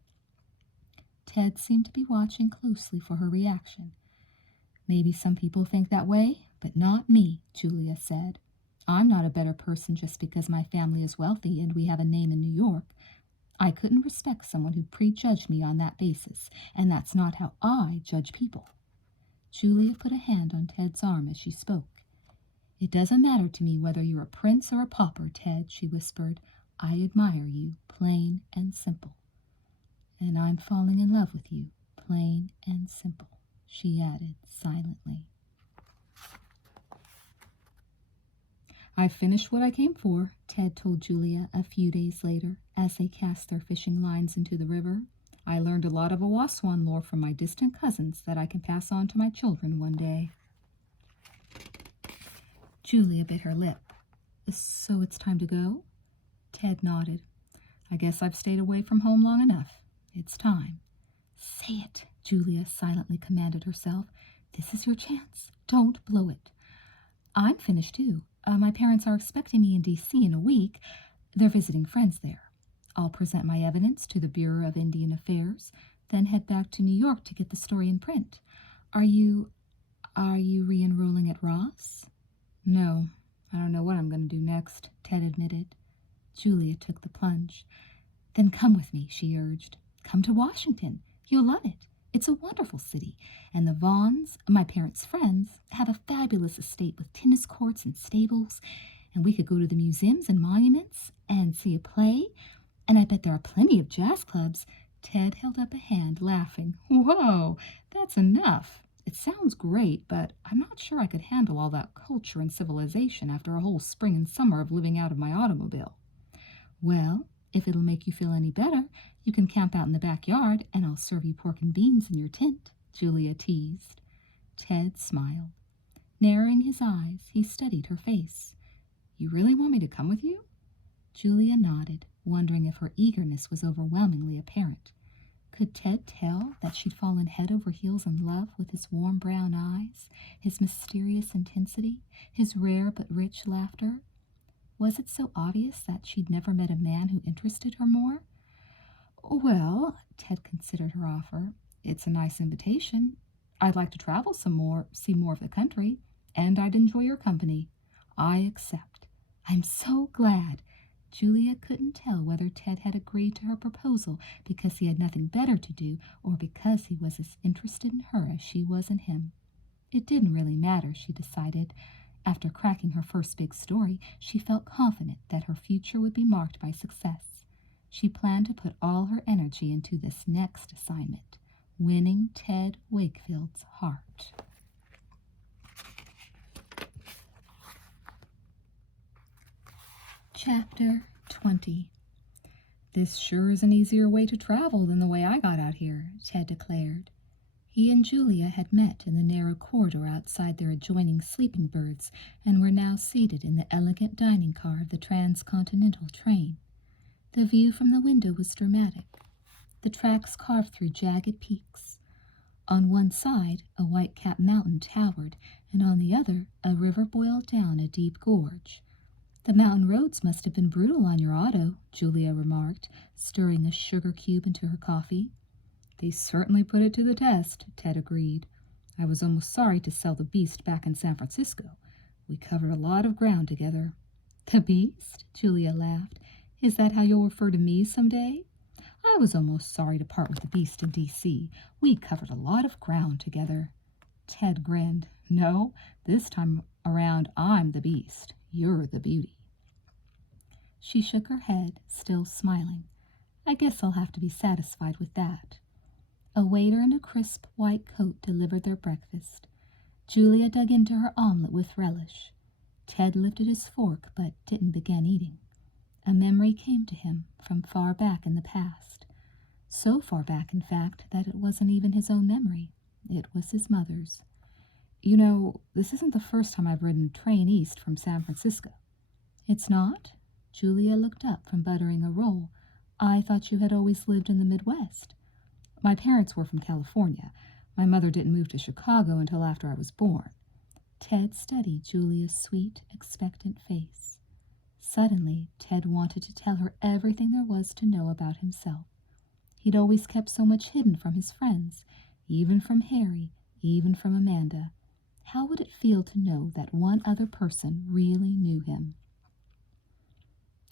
Ted seemed to be watching closely for her reaction. Maybe some people think that way, but not me, Julia said. I'm not a better person just because my family is wealthy and we have a name in New York. I couldn't respect someone who prejudged me on that basis, and that's not how I judge people. Julia put a hand on Ted's arm as she spoke. It doesn't matter to me whether you're a prince or a pauper, Ted, she whispered. I admire you, plain and simple. And I'm falling in love with you, plain and simple, she added silently. I've finished what I came for, Ted told Julia a few days later as they cast their fishing lines into the river. I learned a lot of Awaswan lore from my distant cousins that I can pass on to my children one day. Julia bit her lip. So it's time to go? Ted nodded. I guess I've stayed away from home long enough. It's time. Say it, Julia silently commanded herself. This is your chance. Don't blow it. I'm finished too. My parents are expecting me in D.C. in a week. They're visiting friends there. I'll present my evidence to the Bureau of Indian Affairs, then head back to New York to get the story in print. Are you re-enrolling at Ross? No, I don't know what I'm going to do next, Ted admitted. Julia took the plunge. Then come with me, she urged. Come to Washington. You'll love it. It's a wonderful city, and the Vaughns, my parents' friends, have a fabulous estate with tennis courts and stables, and we could go to the museums and monuments and see a play, and I bet there are plenty of jazz clubs. Ted held up a hand, laughing. Whoa, that's enough. It sounds great, but I'm not sure I could handle all that culture and civilization after a whole spring and summer of living out of my automobile. Well, if it'll make you feel any better, you can camp out in the backyard, and I'll serve you pork and beans in your tent, Julia teased. Ted smiled. Narrowing his eyes, he studied her face. You really want me to come with you? Julia nodded, wondering if her eagerness was overwhelmingly apparent. Could Ted tell that she'd fallen head over heels in love with his warm brown eyes, his mysterious intensity, his rare but rich laughter? Was it so obvious that she'd never met a man who interested her more? Well, Ted considered her offer. It's a nice invitation. I'd like to travel some more, see more of the country, and I'd enjoy your company. I accept. I'm so glad. Julia couldn't tell whether Ted had agreed to her proposal because he had nothing better to do or because he was as interested in her as she was in him. It didn't really matter, she decided. After cracking her first big story, she felt confident that her future would be marked by success. She planned to put all her energy into this next assignment, winning Ted Wakefield's heart. Chapter 20. This sure is an easier way to travel than the way I got out here, Ted declared. He and Julia had met in the narrow corridor outside their adjoining sleeping berths and were now seated in the elegant dining car of the transcontinental train. The view from the window was dramatic. The tracks carved through jagged peaks. On one side, a white-capped mountain towered, and on the other, a river boiled down a deep gorge. The mountain roads must have been brutal on your auto, Julia remarked, stirring a sugar cube into her coffee. They certainly put it to the test, Ted agreed. I was almost sorry to sell the beast back in San Francisco. We covered a lot of ground together. The beast? Julia laughed. Is that how you'll refer to me someday? I was almost sorry to part with the beast in D.C. We covered a lot of ground together. Ted grinned. No, this time around I'm the beast. You're the beauty. She shook her head, still smiling. I guess I'll have to be satisfied with that. A waiter in a crisp white coat delivered their breakfast. Julia dug into her omelet with relish. Ted lifted his fork but didn't begin eating. A memory came to him from far back in the past. So far back, in fact, that it wasn't even his own memory. It was his mother's. You know, this isn't the first time I've ridden a train east from San Francisco. It's not? Julia looked up from buttering a roll. I thought you had always lived in the Midwest. My parents were from California. My mother didn't move to Chicago until after I was born. Ted studied Julia's sweet, expectant face. Suddenly, Ted wanted to tell her everything there was to know about himself. He'd always kept so much hidden from his friends, even from Harry, even from Amanda. How would it feel to know that one other person really knew him?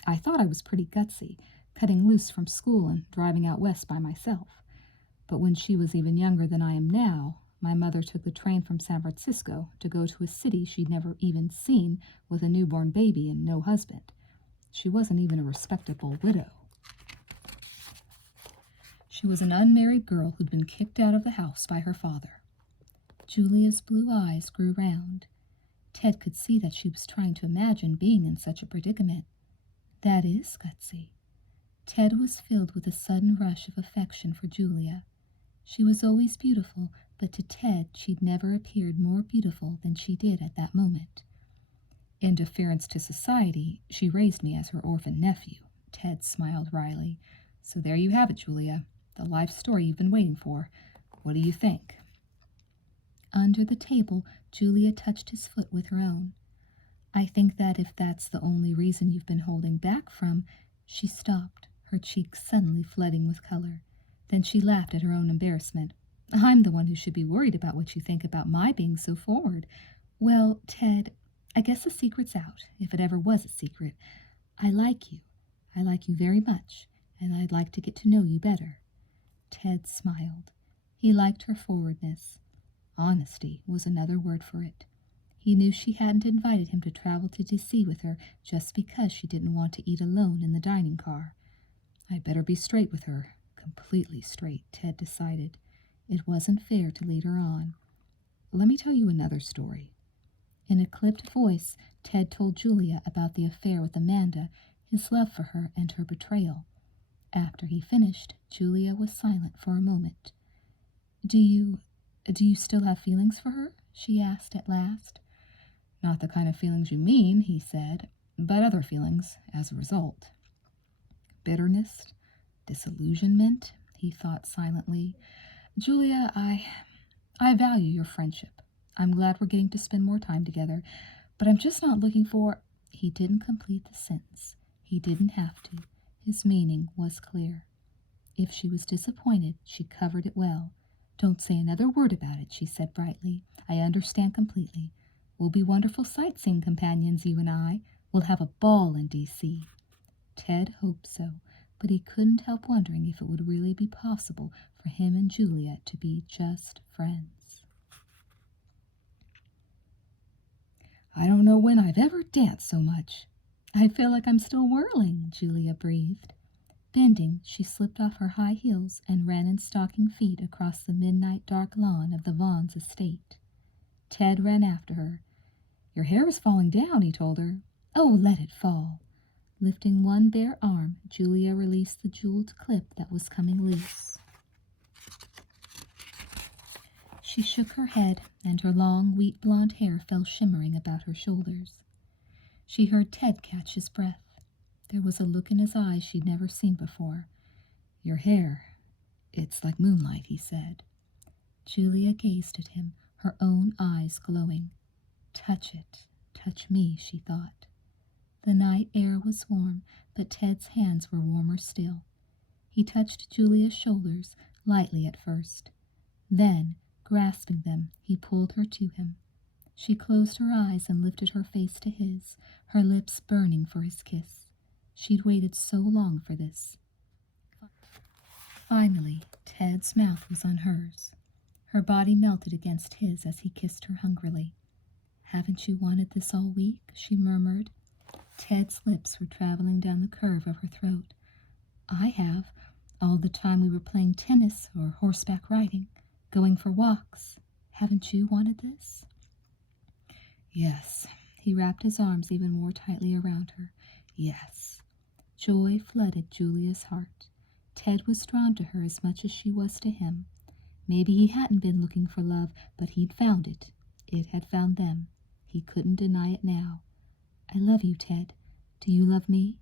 I thought I was pretty gutsy, cutting loose from school and driving out west by myself. But when she was even younger than I am now, my mother took the train from San Francisco to go to a city she'd never even seen with a newborn baby and no husband. She wasn't even a respectable widow. She was an unmarried girl who'd been kicked out of the house by her father. Julia's blue eyes grew round. Ted could see that she was trying to imagine being in such a predicament. That is gutsy. Ted was filled with a sudden rush of affection for Julia. She was always beautiful, but to Ted she'd never appeared more beautiful than she did at that moment. In deference to society, she raised me as her orphan nephew. Ted smiled wryly. So there you have it, Julia. The life story you've been waiting for. What do you think? Under the table, Julia touched his foot with her own. I think that if that's the only reason you've been holding back from... She stopped, her cheeks suddenly flooding with color. Then she laughed at her own embarrassment. I'm the one who should be worried about what you think about my being so forward. Well, Ted, I guess the secret's out, if it ever was a secret. I like you. I like you very much, and I'd like to get to know you better. Ted smiled. He liked her forwardness. Honesty was another word for it. He knew she hadn't invited him to travel to D.C. with her just because she didn't want to eat alone in the dining car. I'd better be straight with her. Completely straight, Ted decided. It wasn't fair to lead her on. Let me tell you another story. In a clipped voice, Ted told Julia about the affair with Amanda, his love for her, and her betrayal. After he finished, Julia was silent for a moment. Do you still have feelings for her? She asked at last. Not the kind of feelings you mean, he said, but other feelings as a result. Bitterness, disillusionment, he thought silently. Julia, I value your friendship. I'm glad we're getting to spend more time together, but I'm just not looking for... He didn't complete the sentence. He didn't have to. His meaning was clear. If she was disappointed, she covered it well. Don't say another word about it, she said brightly. I understand completely. We'll be wonderful sightseeing companions, you and I. We'll have a ball in D.C. Ted hoped so, but he couldn't help wondering if it would really be possible for him and Julia to be just friends. I don't know when I've ever danced so much. I feel like I'm still whirling, Julia breathed. Bending, she slipped off her high heels and ran in stocking feet across the midnight dark lawn of the Vaughn's estate. Ted ran after her. Your hair is falling down, he told her. Oh, let it fall. Lifting one bare arm, Julia released the jeweled clip that was coming loose. She shook her head, and her long, wheat blonde hair fell shimmering about her shoulders. She heard Ted catch his breath. There was a look in his eyes she'd never seen before. Your hair, it's like moonlight, he said. Julia gazed at him, her own eyes glowing. Touch it, touch me, she thought. The night air was warm, but Ted's hands were warmer still. He touched Julia's shoulders, lightly at first. Then, grasping them, he pulled her to him. She closed her eyes and lifted her face to his, her lips burning for his kiss. She'd waited so long for this. Finally, Ted's mouth was on hers. Her body melted against his as he kissed her hungrily. Haven't you wanted this all week? She murmured. Ted's lips were traveling down the curve of her throat. I have, all the time we were playing tennis or horseback riding, going for walks. Haven't you wanted this? Yes. He wrapped his arms even more tightly around her. Yes. Joy flooded Julia's heart. Ted was drawn to her as much as she was to him. Maybe he hadn't been looking for love, but he'd found it. It had found them. He couldn't deny it now. I love you, Ted. Do you love me?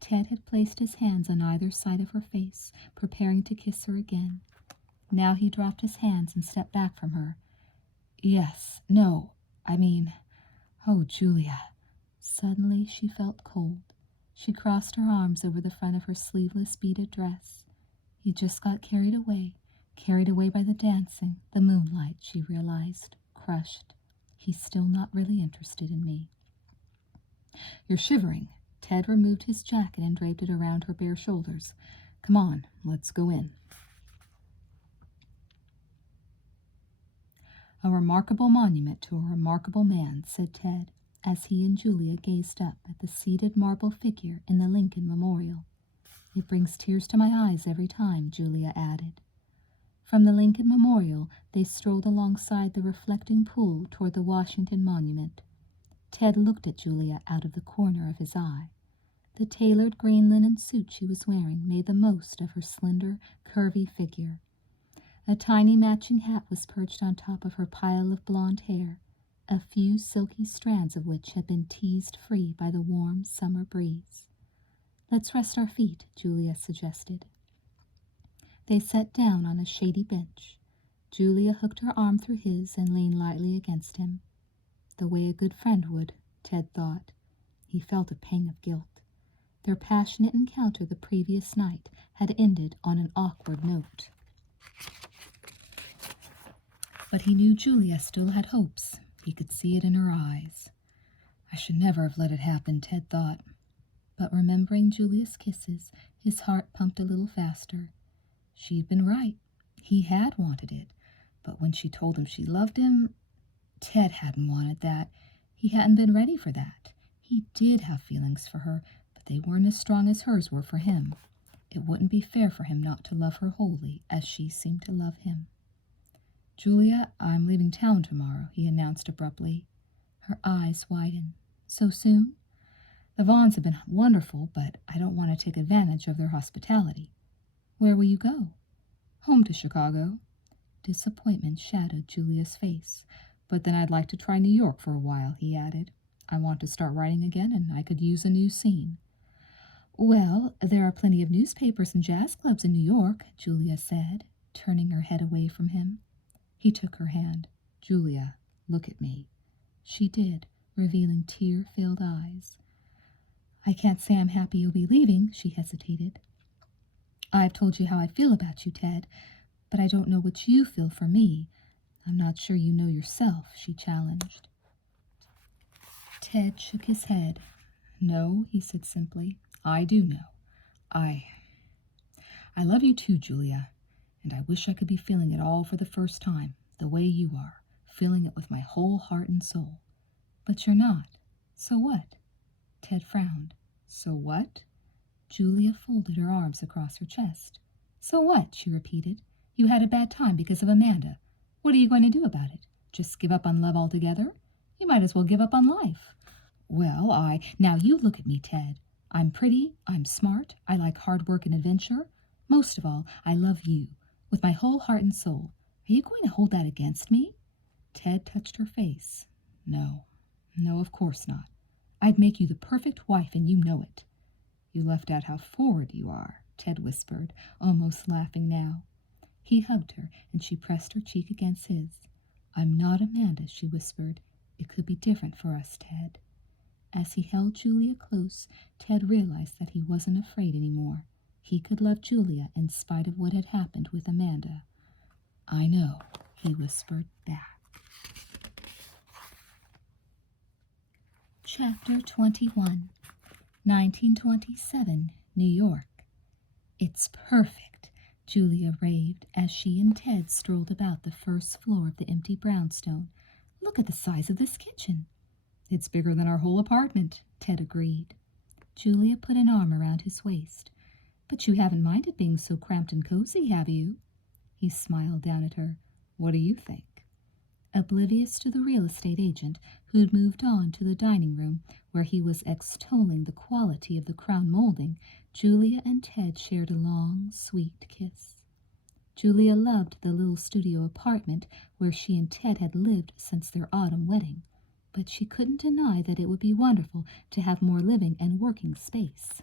Ted had placed his hands on either side of her face, preparing to kiss her again. Now he dropped his hands and stepped back from her. "Yes, no, I mean, oh, Julia." Suddenly she felt cold. She crossed her arms over the front of her sleeveless beaded dress. He just got carried away by the dancing, the moonlight, she realized, crushed. He's still not really interested in me. "You're shivering." Ted removed his jacket and draped it around her bare shoulders. "Come on, let's go in." "A remarkable monument to a remarkable man," said Ted, as he and Julia gazed up at the seated marble figure in the Lincoln Memorial. "It brings tears to my eyes every time," Julia added. From the Lincoln Memorial, they strolled alongside the reflecting pool toward the Washington Monument. Ted looked at Julia out of the corner of his eye. The tailored green linen suit she was wearing made the most of her slender, curvy figure. A tiny matching hat was perched on top of her pile of blonde hair, a few silky strands of which had been teased free by the warm summer breeze. "Let's rest our feet," Julia suggested. They sat down on a shady bench. Julia hooked her arm through his and leaned lightly against him. The way a good friend would, Ted thought. He felt a pang of guilt. Their passionate encounter the previous night had ended on an awkward note. But he knew Julia still had hopes. He could see it in her eyes. "I should never have let it happen," Ted thought. But remembering Julia's kisses, his heart pumped a little faster. She'd been right. He had wanted it. But when she told him she loved him, Ted hadn't wanted that. He hadn't been ready for that. He did have feelings for her, but they weren't as strong as hers were for him. It wouldn't be fair for him not to love her wholly as she seemed to love him. "Julia, I'm leaving town tomorrow," he announced abruptly. Her eyes widened. "So soon?" "The Vaughns have been wonderful, but I don't want to take advantage of their hospitality." "Where will you go?" "Home to Chicago." Disappointment shadowed Julia's face. "But then I'd like to try New York for a while," he added. "I want to start writing again, and I could use a new scene." "Well, there are plenty of newspapers and jazz clubs in New York," Julia said, turning her head away from him. He took her hand. "Julia, look at me." She did, revealing tear-filled eyes. "I can't say I'm happy you'll be leaving," she hesitated. "I've told you how I feel about you, Ted, but I don't know what you feel for me. I'm not sure you know yourself," she challenged. Ted shook his head. "No," he said simply. "I do know. I love you too, Julia, and I wish I could be feeling it all for the first time, the way you are, feeling it with my whole heart and soul. But you're not. So what?" Ted frowned. "So what?" Julia folded her arms across her chest. "So what?" she repeated. "You had a bad time because of Amanda. What are you going to do about it? Just give up on love altogether? You might as well give up on life." "Well, Now you look at me, Ted. I'm pretty, I'm smart, I like hard work and adventure. Most of all, I love you, with my whole heart and soul. Are you going to hold that against me?" Ted touched her face. No, of course not. I'd make you the perfect wife, and you know it." "You left out how forward you are," Ted whispered, almost laughing now. He hugged her, and she pressed her cheek against his. "I'm not Amanda," she whispered. "It could be different for us, Ted." As he held Julia close, Ted realized that he wasn't afraid anymore. He could love Julia in spite of what had happened with Amanda. "I know," he whispered back. Chapter 21, 1927, New York. "It's perfect," Julia raved as she and Ted strolled about the first floor of the empty brownstone. "Look at the size of this kitchen." "It's bigger than our whole apartment," Ted agreed. Julia put an arm around his waist. "But you haven't minded being so cramped and cozy, have you?" He smiled down at her. "What do you think?" Oblivious to the real estate agent, who'd moved on to the dining room, where he was extolling the quality of the crown molding, Julia and Ted shared a long, sweet kiss. Julia loved the little studio apartment where she and Ted had lived since their autumn wedding, but she couldn't deny that it would be wonderful to have more living and working space.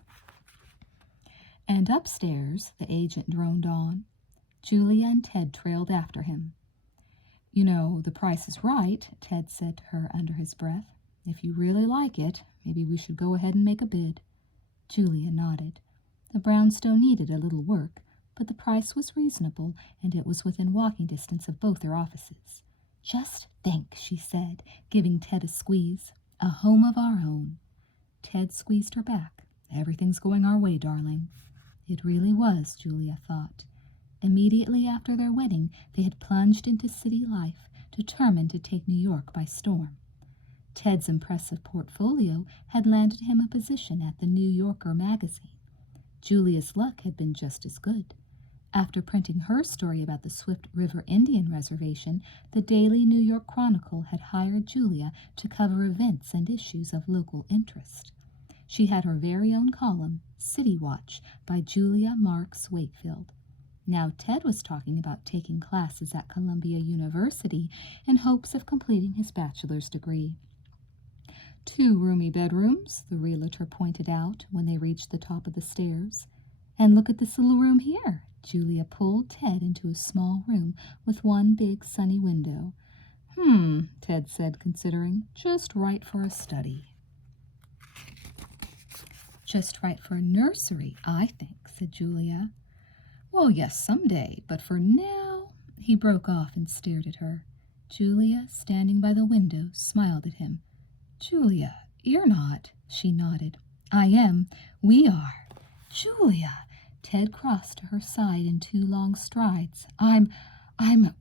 "And upstairs," the agent droned on. Julia and Ted trailed after him. "You know, the price is right," Ted said to her under his breath. "If you really like it, maybe we should go ahead and make a bid." Julia nodded. The brownstone needed a little work, but the price was reasonable, and it was within walking distance of both their offices. "Just think," she said, giving Ted a squeeze. "A home of our own." Ted squeezed her back. "Everything's going our way, darling." It really was, Julia thought. Immediately after their wedding, they had plunged into city life, determined to take New York by storm. Ted's impressive portfolio had landed him a position at the New Yorker magazine. Julia's luck had been just as good. After printing her story about the Swift River Indian Reservation, the Daily New York Chronicle had hired Julia to cover events and issues of local interest. She had her very own column, City Watch, by Julia Marks Wakefield. Now Ted was talking about taking classes at Columbia University in hopes of completing his bachelor's degree. "2 roomy bedrooms," the realtor pointed out when they reached the top of the stairs. "And look at this little room here." Julia pulled Ted into a small room with one big sunny window. Ted said, considering. "Just right for a study." "Just right for a nursery, I think," said Julia. "Well, yes, someday, but for now—" He broke off and stared at her. Julia, standing by the window, smiled at him. "Julia, you're not—" She nodded. "I am. We are." "Julia!" Ted crossed to her side in 2 long strides.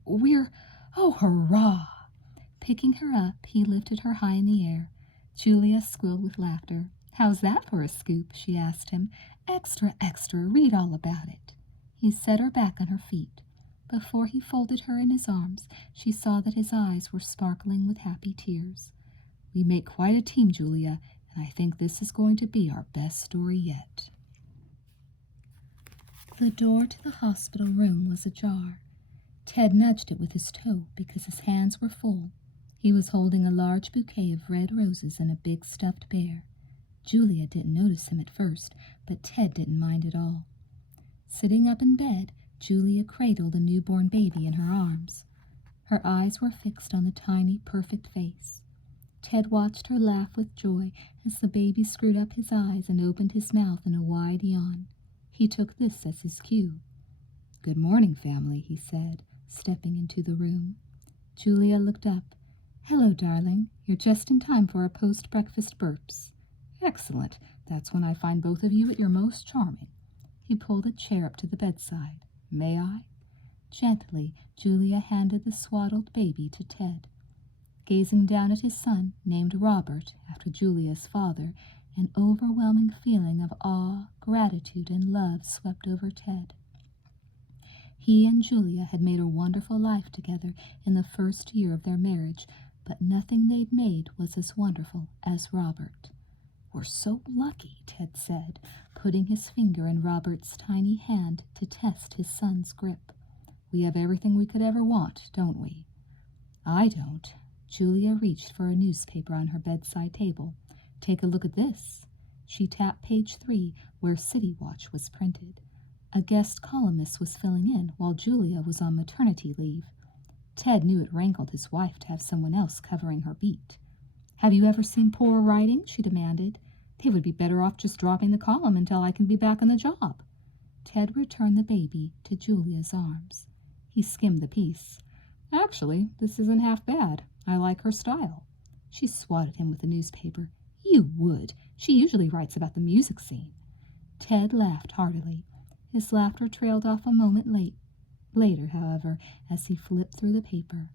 We're— Oh, hurrah!" Picking her up, he lifted her high in the air. Julia squealed with laughter. "How's that for a scoop?" she asked him. "Extra, extra, read all about it." He set her back on her feet. Before he folded her in his arms, she saw that his eyes were sparkling with happy tears. "We make quite a team, Julia, and I think this is going to be our best story yet." The door to the hospital room was ajar. Ted nudged it with his toe because his hands were full. He was holding a large bouquet of red roses and a big stuffed bear. Julia didn't notice him at first, but Ted didn't mind at all. Sitting up in bed, Julia cradled a newborn baby in her arms. Her eyes were fixed on the tiny, perfect face. Ted watched her laugh with joy as the baby screwed up his eyes and opened his mouth in a wide yawn. He took this as his cue. "Good morning, family," he said, stepping into the room. Julia looked up. "Hello, darling. You're just in time for our post-breakfast burps." "Excellent. That's when I find both of you at your most charming." He pulled a chair up to the bedside. "May I?" Gently, Julia handed the swaddled baby to Ted. Gazing down at his son, named Robert, after Julia's father, an overwhelming feeling of awe, gratitude, and love swept over Ted. He and Julia had made a wonderful life together in the first year of their marriage, but nothing they'd made was as wonderful as Robert. "We're so lucky," Ted said, putting his finger in Robert's tiny hand to test his son's grip. "We have everything we could ever want, don't we?" "I don't." Julia reached for a newspaper on her bedside table. "Take a look at this." She tapped page 3, where City Watch was printed. A guest columnist was filling in while Julia was on maternity leave. Ted knew it rankled his wife to have someone else covering her beat. "Have you ever seen poor writing?" she demanded. "They would be better off just dropping the column until I can be back on the job." Ted returned the baby to Julia's arms. He skimmed the piece. "Actually, this isn't half bad. I like her style." She swatted him with the newspaper. "You would. She usually writes about the music scene." Ted laughed heartily. His laughter trailed off a moment later, however, as he flipped through the paper.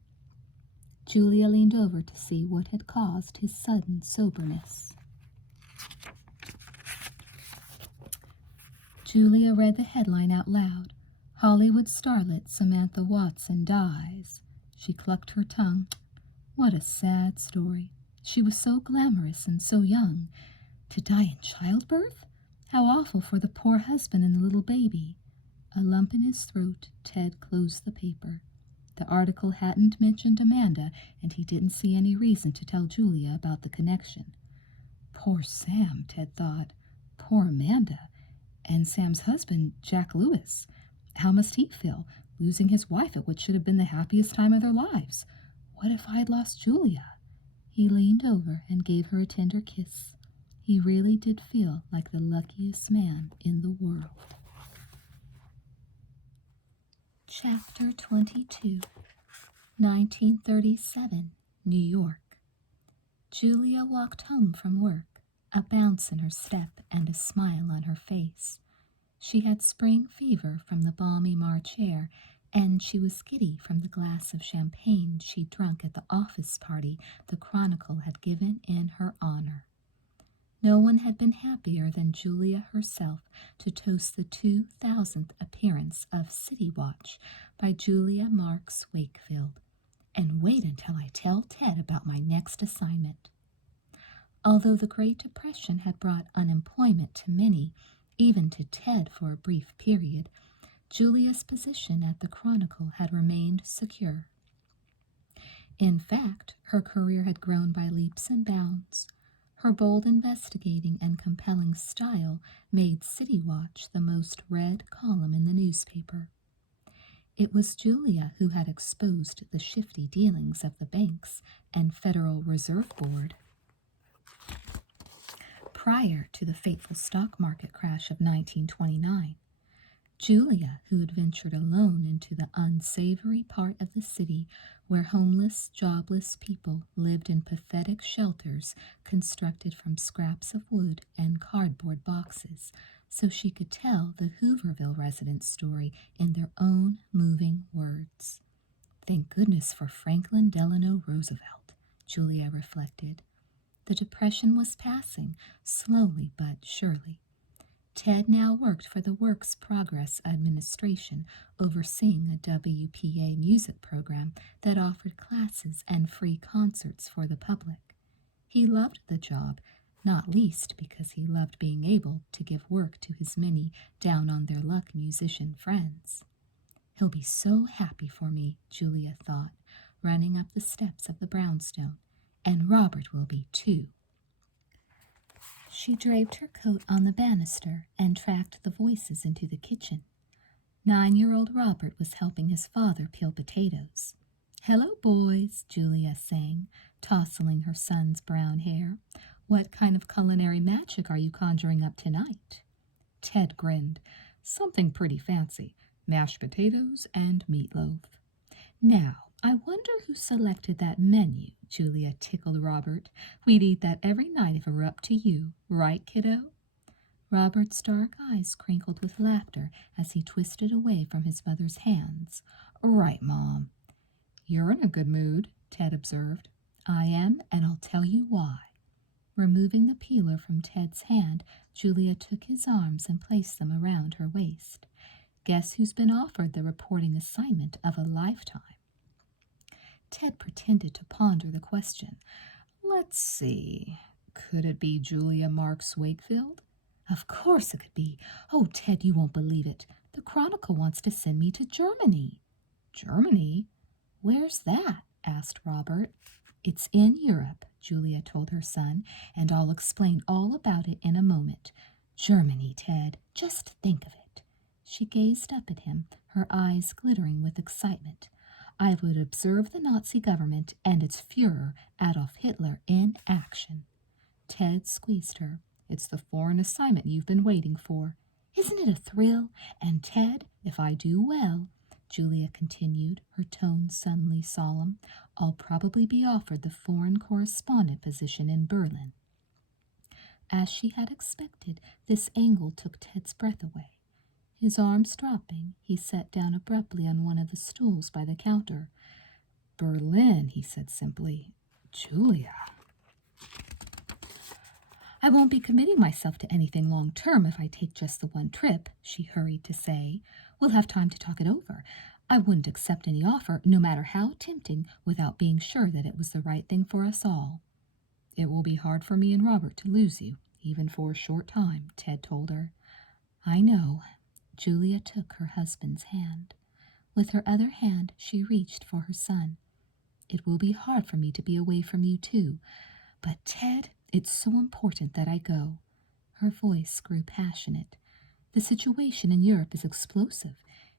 Julia leaned over to see what had caused his sudden soberness. Julia read the headline out loud. "Hollywood starlet Samantha Watson dies." She clucked her tongue. What a sad story. She was so glamorous and so young. To die in childbirth? How awful for the poor husband and the little baby. A lump in his throat, Ted closed the paper. The article hadn't mentioned Amanda, and he didn't see any reason to tell Julia about the connection. Poor Sam, Ted thought. Poor Amanda. And Sam's husband, Jack Lewis. How must he feel? losing his wife at what should have been the happiest time of their lives. What if I had lost Julia? He leaned over and gave her a tender kiss. He really did feel like the luckiest man in the world. Chapter 22, 1937, New York. Julia walked home from work, a bounce in her step and a smile on her face. She had spring fever from the balmy March air, and she was giddy from the glass of champagne she'd drunk at the office party the Chronicle had given in her honor. No one had been happier than Julia herself to toast the 2000th appearance of City Watch by Julia Marks Wakefield. And wait until I tell Ted about my next assignment. Although the Great Depression had brought unemployment to many, even to Ted for a brief period, Julia's position at the Chronicle had remained secure. In fact, her career had grown by leaps and bounds. Her bold investigating and compelling style made City Watch the most read column in the newspaper. It was Julia who had exposed the shifty dealings of the banks and Federal Reserve Board. Prior to the fateful stock market crash of 1929, Julia, who had ventured alone into the unsavory part of the city where homeless, jobless people lived in pathetic shelters constructed from scraps of wood and cardboard boxes, so she could tell the Hooverville residents' story in their own moving words. Thank goodness for Franklin Delano Roosevelt, Julia reflected. The Depression was passing, slowly but surely. Ted now worked for the Works Progress Administration, overseeing a WPA music program that offered classes and free concerts for the public. He loved the job, not least because he loved being able to give work to his many down-on-their-luck musician friends. He'll be so happy for me, Julia thought, running up the steps of the brownstone, and Robert will be too. She draped her coat on the banister and tracked the voices into the kitchen. 9-year-old Robert was helping his father peel potatoes. "Hello, boys," Julia sang, tousling her son's brown hair. "What kind of culinary magic are you conjuring up tonight?" Ted grinned. "Something pretty fancy. Mashed potatoes and meatloaf." "Now, I wonder who selected that menu," Julia tickled Robert. "We'd eat that every night if it were up to you. Right, kiddo?" Robert's dark eyes crinkled with laughter as he twisted away from his mother's hands. "Right, Mom." "You're in a good mood," Ted observed. "I am, and I'll tell you why." Removing the peeler from Ted's hand, Julia took his arms and placed them around her waist. "Guess who's been offered the reporting assignment of a lifetime?" Ted pretended to ponder the question. "Let's see. Could it be Julia Marks Wakefield?" "Of course it could be. Oh, Ted, you won't believe it. The Chronicle wants to send me to Germany." "Germany? "Where's that?" asked Robert. "It's in Europe," Julia told her son, "and I'll explain all about it in a moment. Germany, Ted, just think of it." She gazed up at him, her eyes glittering with excitement. "I would observe the Nazi government and its Führer, Adolf Hitler, in action." Ted squeezed her. "It's the foreign assignment you've been waiting for." "Isn't it a thrill? And Ted, if I do well," Julia continued, her tone suddenly solemn, "I'll probably be offered the foreign correspondent position in Berlin." As she had expected, this angle took Ted's breath away. His arms dropping, he sat down abruptly on one of the stools by the counter. "Berlin," he said simply. "Julia." "I won't be committing myself to anything long-term if I take just the one trip," she hurried to say. "We'll have time to talk it over. I wouldn't accept any offer, no matter how tempting, without being sure that it was the right thing for us all." "It will be hard for me and Robert to lose you, even for a short time," Ted told her. "I know." Julia took her husband's hand. With her other hand, she reached for her son. "It will be hard for me to be away from you, too. But, Ted, it's so important that I go." Her voice grew passionate. "The situation in Europe is explosive.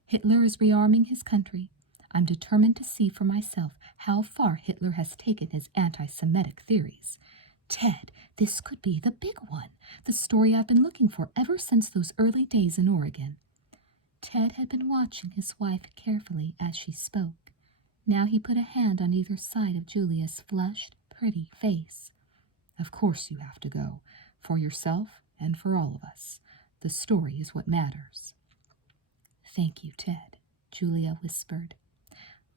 Hitler is rearming his country. I'm determined to see for myself how far Hitler has taken his anti-Semitic theories. Ted, this could be the big one, the story I've been looking for ever since those early days in Oregon. Ted had been watching his wife carefully as she spoke. Now he put a hand on either side of Julia's flushed, pretty face. Of course you have to go, for yourself and for all of us. The story is what matters. Thank you, Ted, Julia whispered.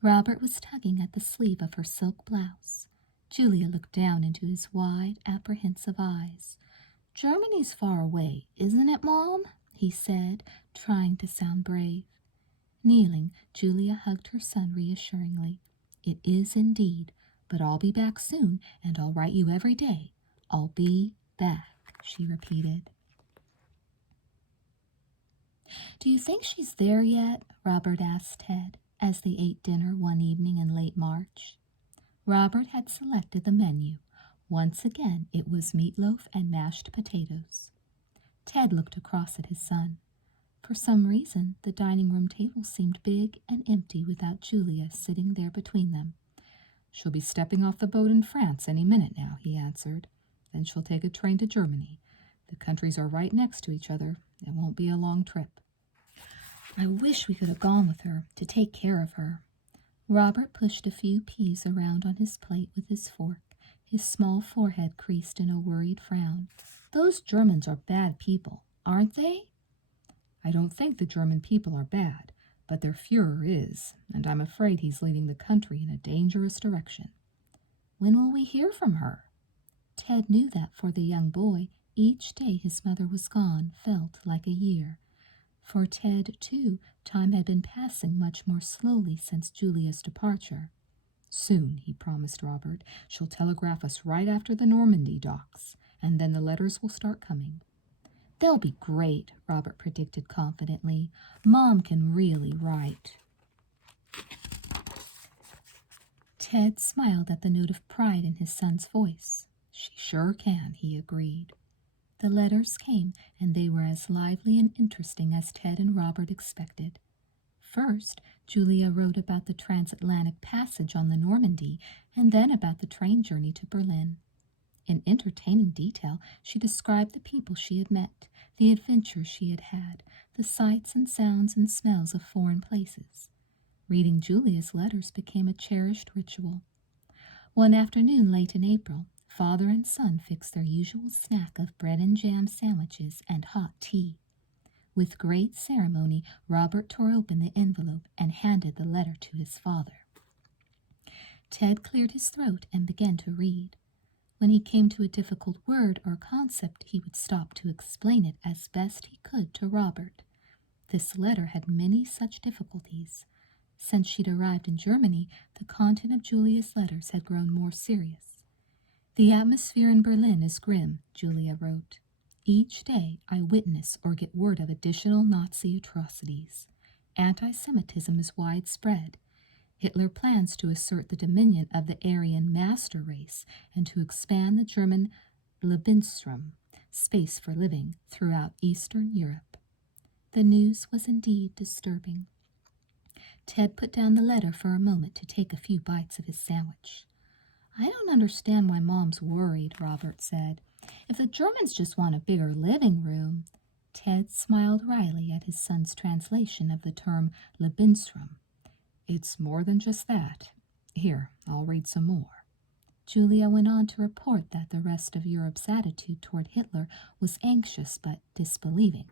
Robert was tugging at the sleeve of her silk blouse. Julia looked down into his wide, apprehensive eyes. Germany's far away, isn't it, Mom? He said, trying to sound brave. Kneeling, Julia hugged her son reassuringly. It is indeed, but I'll be back soon, and I'll write you every day. I'll be back, she repeated. Do you think she's there yet? Robert asked Ted, as they ate dinner one evening in late March. Robert had selected the menu. Once again, it was meatloaf and mashed potatoes. Ted looked across at his son. For some reason, the dining room table seemed big and empty without Julia sitting there between them. She'll be stepping off the boat in France any minute now, he answered. Then she'll take a train to Germany. The countries are right next to each other. It won't be a long trip. I wish we could have gone with her to take care of her. Robert pushed a few peas around on his plate with his fork, his small forehead creased in a worried frown. Those Germans are bad people, aren't they? I don't think the German people are bad, but their Führer is, and I'm afraid he's leading the country in a dangerous direction. When will we hear from her? Ted knew that for the young boy, each day his mother was gone felt like a year. For Ted, too, time had been passing much more slowly since Julia's departure. Soon, he promised Robert, she'll telegraph us right after the Normandy docks, and then the letters will start coming. They'll be great, Robert predicted confidently. Mom can really write. Ted smiled at the note of pride in his son's voice. She sure can, he agreed. The letters came, and they were as lively and interesting as Ted and Robert expected. First, Julia wrote about the transatlantic passage on the Normandy, and then about the train journey to Berlin. In entertaining detail, she described the people she had met, the adventures she had had, the sights and sounds and smells of foreign places. Reading Julia's letters became a cherished ritual. One afternoon late in April, father and son fixed their usual snack of bread and jam sandwiches and hot tea. With great ceremony, Robert tore open the envelope and handed the letter to his father. Ted cleared his throat and began to read. When he came to a difficult word or concept, he would stop to explain it as best he could to Robert. This letter had many such difficulties. Since she'd arrived in Germany, the content of Julia's letters had grown more serious. The atmosphere in Berlin is grim, Julia wrote. Each day I witness or get word of additional Nazi atrocities. Anti-Semitism is widespread. Hitler plans to assert the dominion of the Aryan master race and to expand the German Lebensraum, space for living, throughout Eastern Europe. The news was indeed disturbing. Ted put down the letter for a moment to take a few bites of his sandwich. I don't understand why Mom's worried, Robert said. If the Germans just want a bigger living room. Ted smiled wryly at his son's translation of the term Lebensraum. It's more than just that. Here, I'll read some more. Julia went on to report that the rest of Europe's attitude toward Hitler was anxious but disbelieving.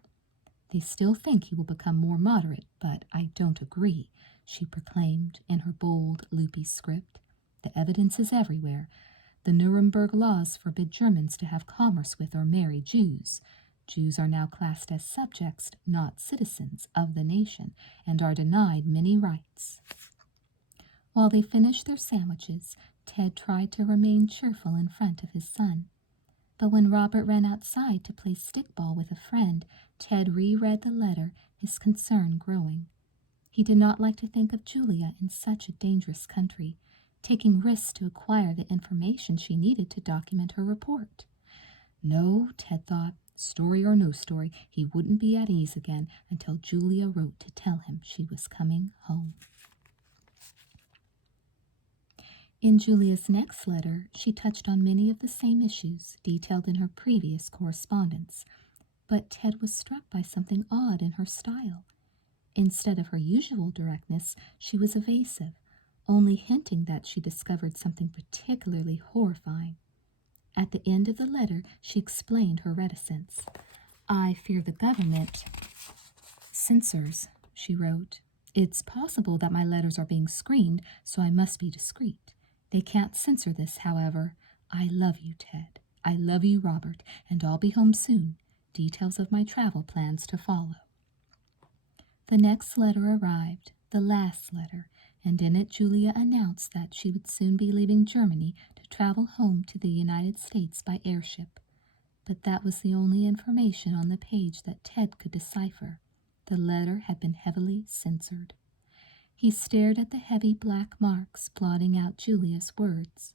They still think he will become more moderate, but I don't agree, she proclaimed in her bold, loopy script. The evidence is everywhere. The Nuremberg laws forbid Germans to have commerce with or marry Jews. Jews are now classed as subjects, not citizens, of the nation, and are denied many rights. While they finished their sandwiches, Ted tried to remain cheerful in front of his son. But when Robert ran outside to play stickball with a friend, Ted reread the letter, his concern growing. He did not like to think of Julia in such a dangerous country, taking risks to acquire the information she needed to document her report. No, Ted thought, Story or no story, he wouldn't be at ease again until Julia wrote to tell him she was coming home. In Julia's next letter, she touched on many of the same issues detailed in her previous correspondence, but Ted was struck by something odd in her style. Instead of her usual directness, she was evasive, only hinting that she discovered something particularly horrifying. At the end of the letter, she explained her reticence. "I fear the government censors," she wrote. "It's possible that my letters are being screened, so I must be discreet. They can't censor this, however. I love you, Ted. I love you, Robert, and I'll be home soon. Details of my travel plans to follow." The next letter arrived, the last letter, and in it Julia announced that she would soon be leaving Germany to travel home to the United States by airship. But that was the only information on the page that Ted could decipher. The letter had been heavily censored. He stared at the heavy black marks blotting out Julia's words.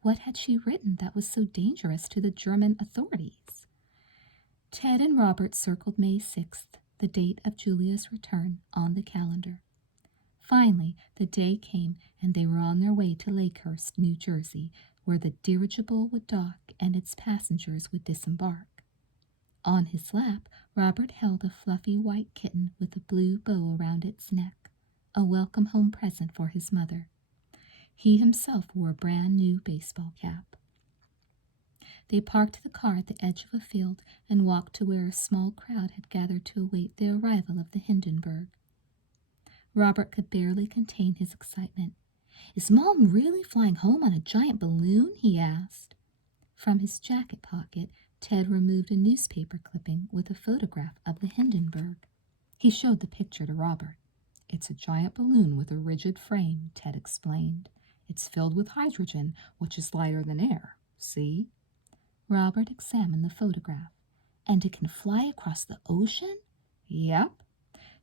What had she written that was so dangerous to the German authorities? Ted and Robert circled May 6th, the date of Julia's return, on the calendar. Finally, the day came, and they were on their way to Lakehurst, New Jersey, where the dirigible would dock and its passengers would disembark. On his lap, Robert held a fluffy white kitten with a blue bow around its neck, a welcome home present for his mother. He himself wore a brand-new baseball cap. They parked the car at the edge of a field and walked to where a small crowd had gathered to await the arrival of the Hindenburg. Robert could barely contain his excitement. "Is Mom really flying home on a giant balloon?" he asked. From his jacket pocket, Ted removed a newspaper clipping with a photograph of the Hindenburg. He showed the picture to Robert. "It's a giant balloon with a rigid frame," Ted explained. "It's filled with hydrogen, which is lighter than air. See?" Robert examined the photograph. "And it can fly across the ocean?" "Yep."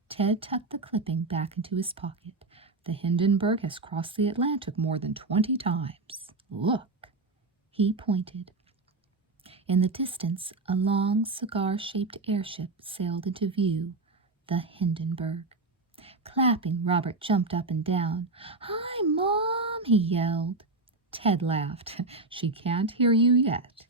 Ted tucked the clipping back into his pocket. "The Hindenburg has crossed the Atlantic more than 20 times. Look." He pointed. In the distance, a long, cigar-shaped airship sailed into view, the Hindenburg. Clapping, Robert jumped up and down. "Hi, Mom!" he yelled. Ted laughed. "She can't hear you yet."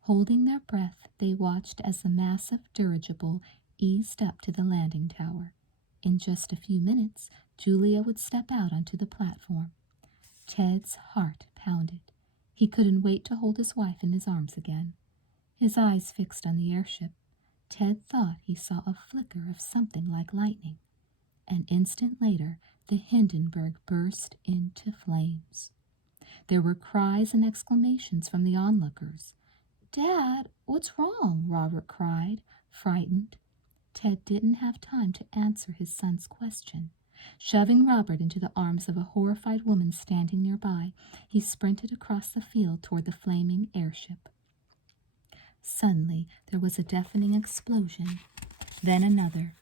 Holding their breath, they watched as the massive dirigible eased up to the landing tower. In just a few minutes, Julia would step out onto the platform. Ted's heart pounded. He couldn't wait to hold his wife in his arms again. His eyes fixed on the airship, Ted thought he saw a flicker of something like lightning. An instant later, the Hindenburg burst into flames. There were cries and exclamations from the onlookers. "Dad, what's wrong?" Robert cried, frightened. Ted didn't have time to answer his son's question. Shoving Robert into the arms of a horrified woman standing nearby, he sprinted across the field toward the flaming airship. Suddenly, there was a deafening explosion, then another.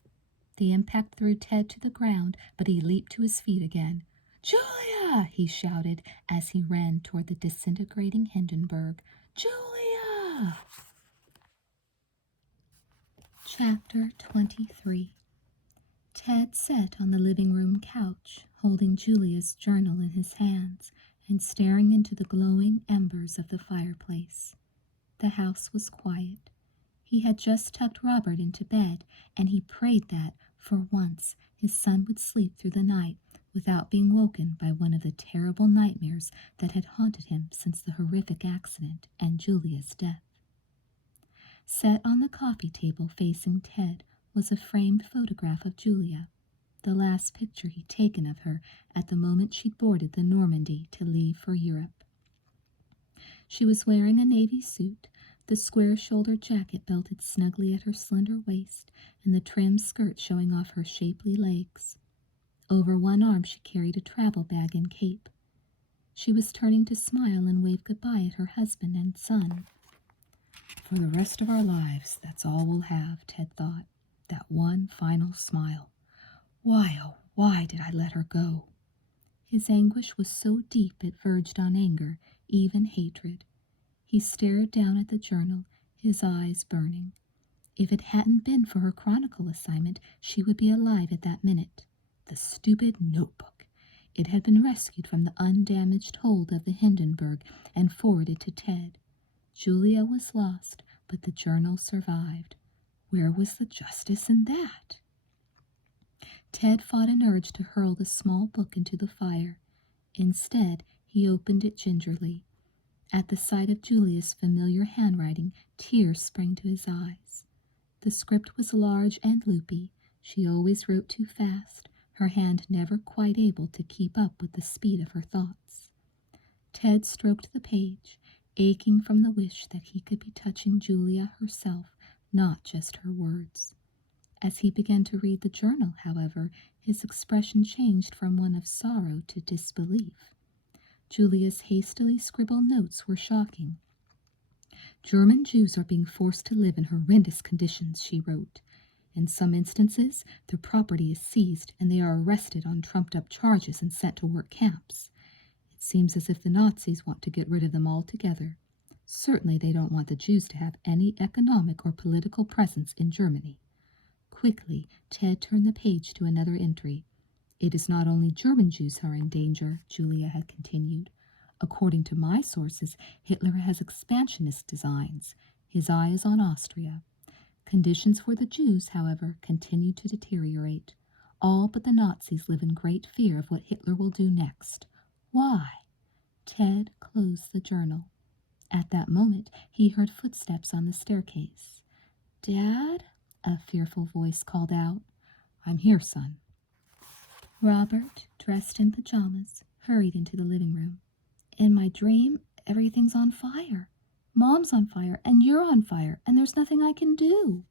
The impact threw Ted to the ground, but he leaped to his feet again. "Julia!" he shouted as he ran toward the disintegrating Hindenburg. "Julia!" Chapter 23. Ted sat on the living room couch, holding Julia's journal in his hands and staring into the glowing embers of the fireplace. The house was quiet. He had just tucked Robert into bed, and he prayed that, for once, his son would sleep through the night without being woken by one of the terrible nightmares that had haunted him since the horrific accident and Julia's death. Set on the coffee table facing Ted was a framed photograph of Julia, the last picture he'd taken of her at the moment she'd boarded the Normandy to leave for Europe. She was wearing a navy suit, the square-shouldered jacket belted snugly at her slender waist, and the trim skirt showing off her shapely legs. Over one arm she carried a travel bag and cape. She was turning to smile and wave goodbye at her husband and son. "For the rest of our lives, that's all we'll have," Ted thought. That one final smile. Why, oh, why did I let her go? His anguish was so deep it verged on anger, even hatred. He stared down at the journal, his eyes burning. If it hadn't been for her chronicle assignment, she would be alive at that minute. The stupid notebook. It had been rescued from the undamaged hold of the Hindenburg and forwarded to Ted. Julia was lost, but the journal survived. Where was the justice in that? Ted fought an urge to hurl the small book into the fire. Instead, he opened it gingerly. At the sight of Julia's familiar handwriting, tears sprang to his eyes. The script was large and loopy. She always wrote too fast, her hand never quite able to keep up with the speed of her thoughts. Ted stroked the page, aching from the wish that he could be touching Julia herself, not just her words. As he began to read the journal, however, his expression changed from one of sorrow to disbelief. Julia's hastily scribbled notes were shocking. German Jews are being forced to live in horrendous conditions, she wrote. In some instances, their property is seized and they are arrested on trumped-up charges and sent to work camps. It seems as if the Nazis want to get rid of them altogether. Certainly they don't want the Jews to have any economic or political presence in Germany. Quickly, Ted turned the page to another entry. It is not only German Jews who are in danger, Julia had continued. According to my sources, Hitler has expansionist designs. His eye is on Austria. Conditions for the Jews, however, continue to deteriorate. All but the Nazis live in great fear of what Hitler will do next. Why? Ted closed the journal. At that moment, he heard footsteps on the staircase. "Dad?" a fearful voice called out. "I'm here, son." Robert, dressed in pajamas, hurried into the living room. "In my dream, everything's on fire. Mom's on fire, and you're on fire, and there's nothing I can do."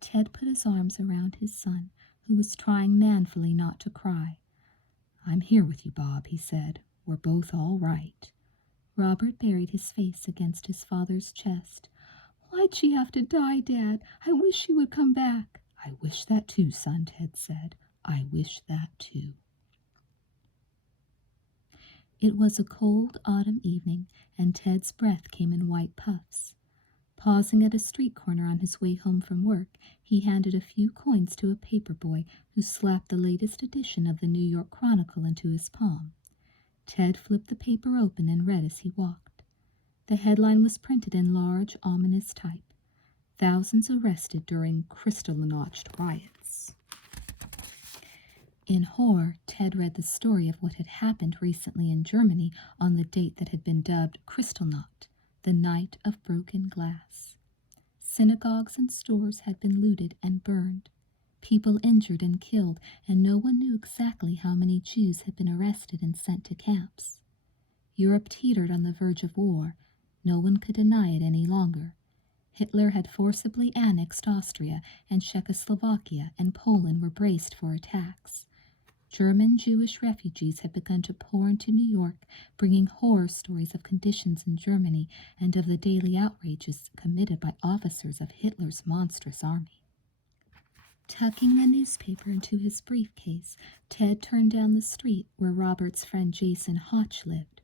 Ted put his arms around his son, who was trying manfully not to cry. "I'm here with you, Bob," he said. "We're both all right." Robert buried his face against his father's chest. "Why'd she have to die, Dad? I wish she would come back." "I wish that too, son," Ted said. "I wish that too." It was a cold autumn evening, and Ted's breath came in white puffs. Pausing at a street corner on his way home from work, he handed a few coins to a paper boy who slapped the latest edition of the New York Chronicle into his palm. Ted flipped the paper open and read as he walked. The headline was printed in large, ominous type. "Thousands arrested during Kristallnacht riots." In horror, Ted read the story of what had happened recently in Germany on the date that had been dubbed Kristallnacht, the night of broken glass. Synagogues and stores had been looted and burned, people injured and killed, and no one knew exactly how many Jews had been arrested and sent to camps. Europe teetered on the verge of war. No one could deny it any longer. Hitler had forcibly annexed Austria, and Czechoslovakia and Poland were braced for attacks. German Jewish refugees had begun to pour into New York, bringing horror stories of conditions in Germany and of the daily outrages committed by officers of Hitler's monstrous army. Tucking the newspaper into his briefcase, Ted turned down the street where Robert's friend Jason Hotch lived.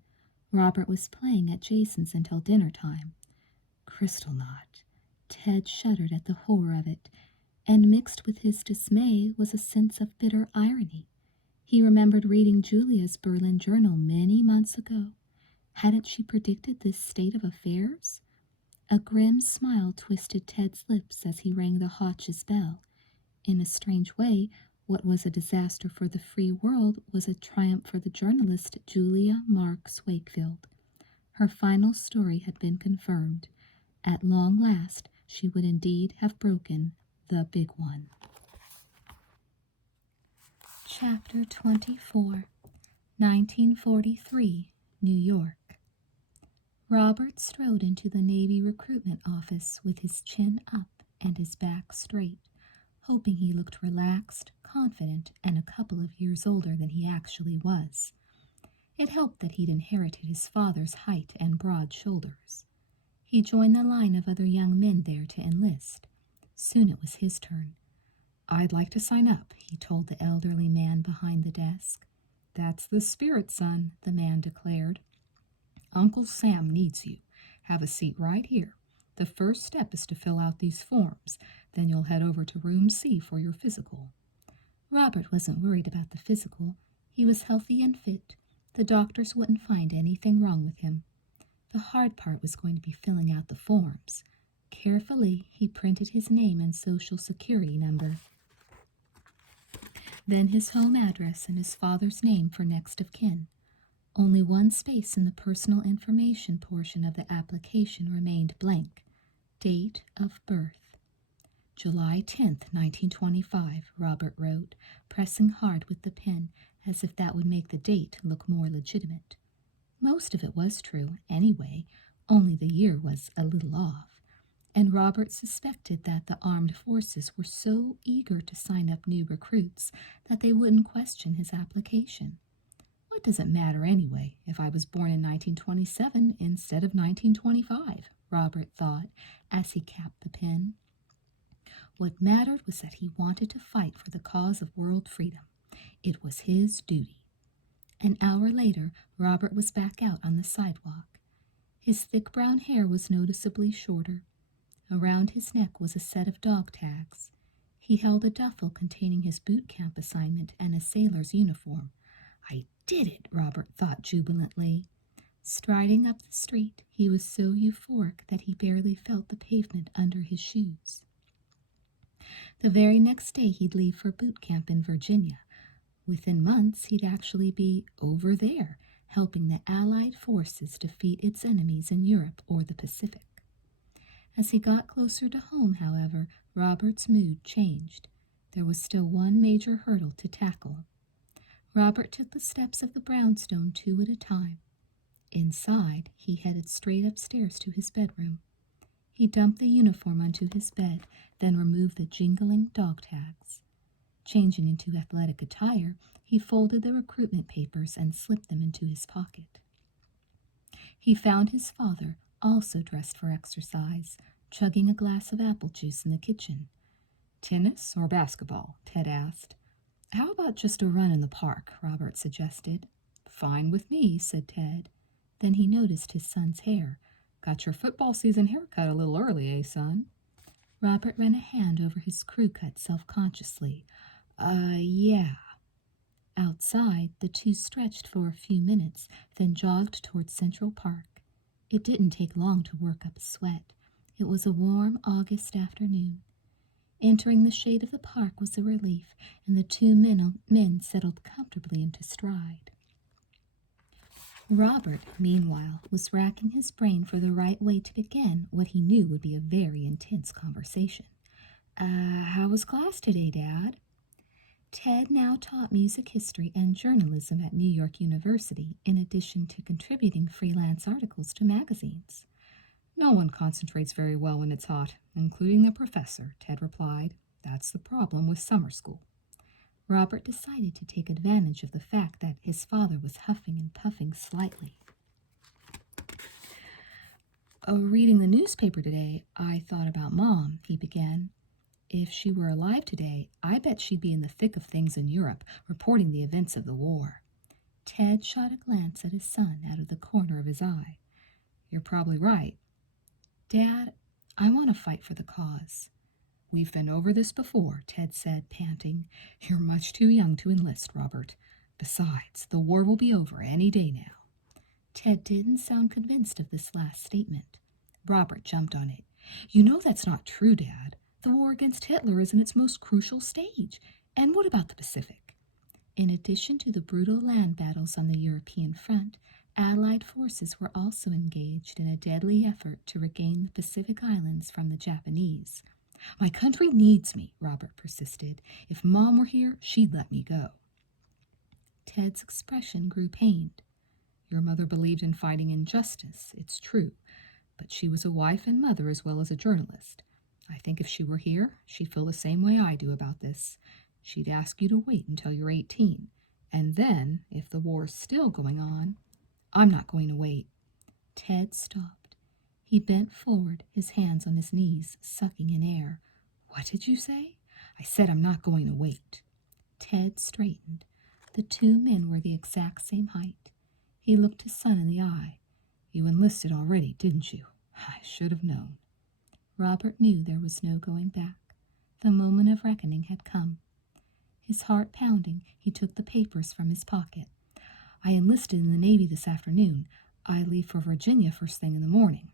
Robert was playing at Jason's until dinner time. Kristallnacht. Ted shuddered at the horror of it, and mixed with his dismay was a sense of bitter irony. He remembered reading Julia's Berlin journal many months ago. Hadn't she predicted this state of affairs? A grim smile twisted Ted's lips as he rang the Hotch's bell. In a strange way, what was a disaster for the free world was a triumph for the journalist Julia Marks Wakefield. Her final story had been confirmed. At long last, she would indeed have broken the big one. Chapter 24, 1943, New York. Robert strode into the Navy recruitment office with his chin up and his back straight, hoping he looked relaxed, confident, and a couple of years older than he actually was. It helped that he'd inherited his father's height and broad shoulders. He joined the line of other young men there to enlist. Soon it was his turn. "I'd like to sign up," he told the elderly man behind the desk. "That's the spirit, son," the man declared. "Uncle Sam needs you. Have a seat right here. The first step is to fill out these forms. Then you'll head over to room C for your physical." Robert wasn't worried about the physical. He was healthy and fit. The doctors wouldn't find anything wrong with him. The hard part was going to be filling out the forms. Carefully, he printed his name and social security number, then his home address and his father's name for next of kin. Only one space in the personal information portion of the application remained blank. Date of birth. July 10th, 1925, Robert wrote, pressing hard with the pen as if that would make the date look more legitimate. Most of it was true, anyway, only the year was a little off. And Robert suspected that the armed forces were so eager to sign up new recruits that they wouldn't question his application. What does it matter anyway if I was born in 1927 instead of 1925, Robert thought as he capped the pen. What mattered was that he wanted to fight for the cause of world freedom. It was his duty. An hour later, Robert was back out on the sidewalk. His thick brown hair was noticeably shorter. Around his neck was a set of dog tags. He held a duffel containing his boot camp assignment and a sailor's uniform. "I did it," Robert thought jubilantly. Striding up the street, he was so euphoric that he barely felt the pavement under his shoes. The very next day he'd leave for boot camp in Virginia. Within months he'd actually be over there, helping the Allied forces defeat its enemies in Europe or the Pacific. As he got closer to home, however, Robert's mood changed. There was still one major hurdle to tackle. Robert took the steps of the brownstone 2 at a time. Inside, he headed straight upstairs to his bedroom. He dumped the uniform onto his bed, then removed the jingling dog tags. Changing into athletic attire, he folded the recruitment papers and slipped them into his pocket. He found his father, also dressed for exercise, chugging a glass of apple juice in the kitchen. "Tennis or basketball?" Ted asked. "How about just a run in the park?" Robert suggested. "Fine with me," said Ted. Then he noticed his son's hair. "Got your football season haircut a little early, eh, son?" Robert ran a hand over his crew cut self-consciously. Yeah." Outside, the two stretched for a few minutes, then jogged toward Central Park. It didn't take long to work up a sweat. It was a warm August afternoon. Entering the shade of the park was a relief, and the two men settled comfortably into stride. Robert, meanwhile, was racking his brain for the right way to begin what he knew would be a very intense conversation. How was class today, Dad?" Ted now taught music history and journalism at New York University, in addition to contributing freelance articles to magazines. "No one concentrates very well when it's hot, including the professor," Ted replied. "That's the problem with summer school." Robert decided to take advantage of the fact that his father was huffing and puffing slightly. "Reading the newspaper today, I thought about Mom," he began. "If she were alive today, I bet she'd be in the thick of things in Europe, reporting the events of the war." Ted shot a glance at his son out of the corner of his eye. "You're probably right." "Dad, I want to fight for the cause." "We've been over this before," Ted said, panting. "You're much too young to enlist, Robert. Besides, the war will be over any day now." Ted didn't sound convinced of this last statement. Robert jumped on it. "You know that's not true, Dad. The war against Hitler is in its most crucial stage. And what about the Pacific?" In addition to the brutal land battles on the European front, Allied forces were also engaged in a deadly effort to regain the Pacific Islands from the Japanese. "My country needs me," Robert persisted. "If Mom were here, she'd let me go." Ted's expression grew pained. "Your mother believed in fighting injustice, it's true, but she was a wife and mother as well as a journalist. I think if she were here, she'd feel the same way I do about this. She'd ask you to wait until you're 18, and then, if the war's still going on—" "I'm not going to wait." Ted stopped. He bent forward, his hands on his knees, sucking in air. "What did you say?" "I said I'm not going to wait." Ted straightened. The two men were the exact same height. He looked his son in the eye. "You enlisted already, didn't you? I should have known." Robert knew there was no going back. The moment of reckoning had come. His heart pounding, he took the papers from his pocket. I enlisted in the Navy this afternoon. I leave for Virginia first thing in the morning.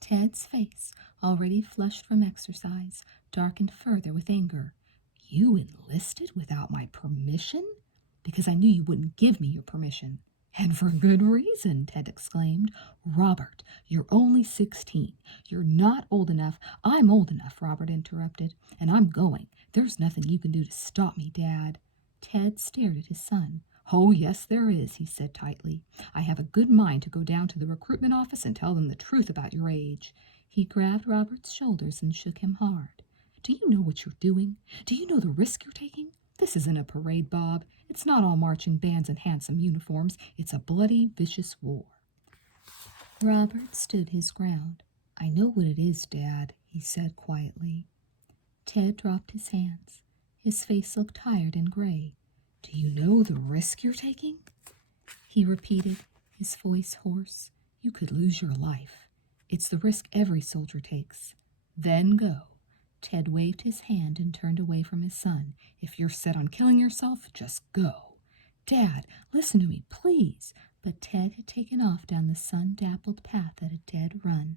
Ted's face, already flushed from exercise, darkened further with anger. You enlisted without my permission? Because I knew you wouldn't give me your permission. And for good reason, Ted exclaimed. Robert, you're only 16. You're not old enough. I'm old enough, Robert interrupted, and I'm going. There's nothing you can do to stop me, Dad. Ted stared at his son. Oh, yes, there is, he said tightly. I have a good mind to go down to the recruitment office and tell them the truth about your age. He grabbed Robert's shoulders and shook him hard. Do you know what you're doing? Do you know the risk you're taking? This isn't a parade, Bob. It's not all marching bands and handsome uniforms. It's a bloody, vicious war. Robert stood his ground. I know what it is, Dad, he said quietly. Ted dropped his hands. His face looked tired and gray. Do you know the risk you're taking? He repeated, his voice hoarse. You could lose your life. It's the risk every soldier takes. Then go. Ted waved his hand and turned away from his son. If you're set on killing yourself, just go. Dad, listen to me, please. But Ted had taken off down the sun-dappled path at a dead run.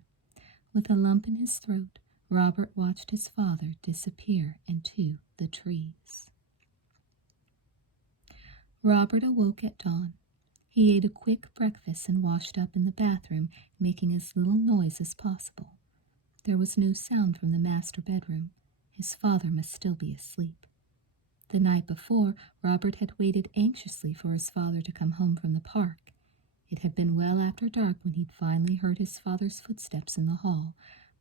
With a lump in his throat, Robert watched his father disappear into the trees. Robert awoke at dawn. He ate a quick breakfast and washed up in the bathroom, making as little noise as possible. There was no sound from the master bedroom. His father must still be asleep. The night before, Robert had waited anxiously for his father to come home from the park. It had been well after dark when he'd finally heard his father's footsteps in the hall,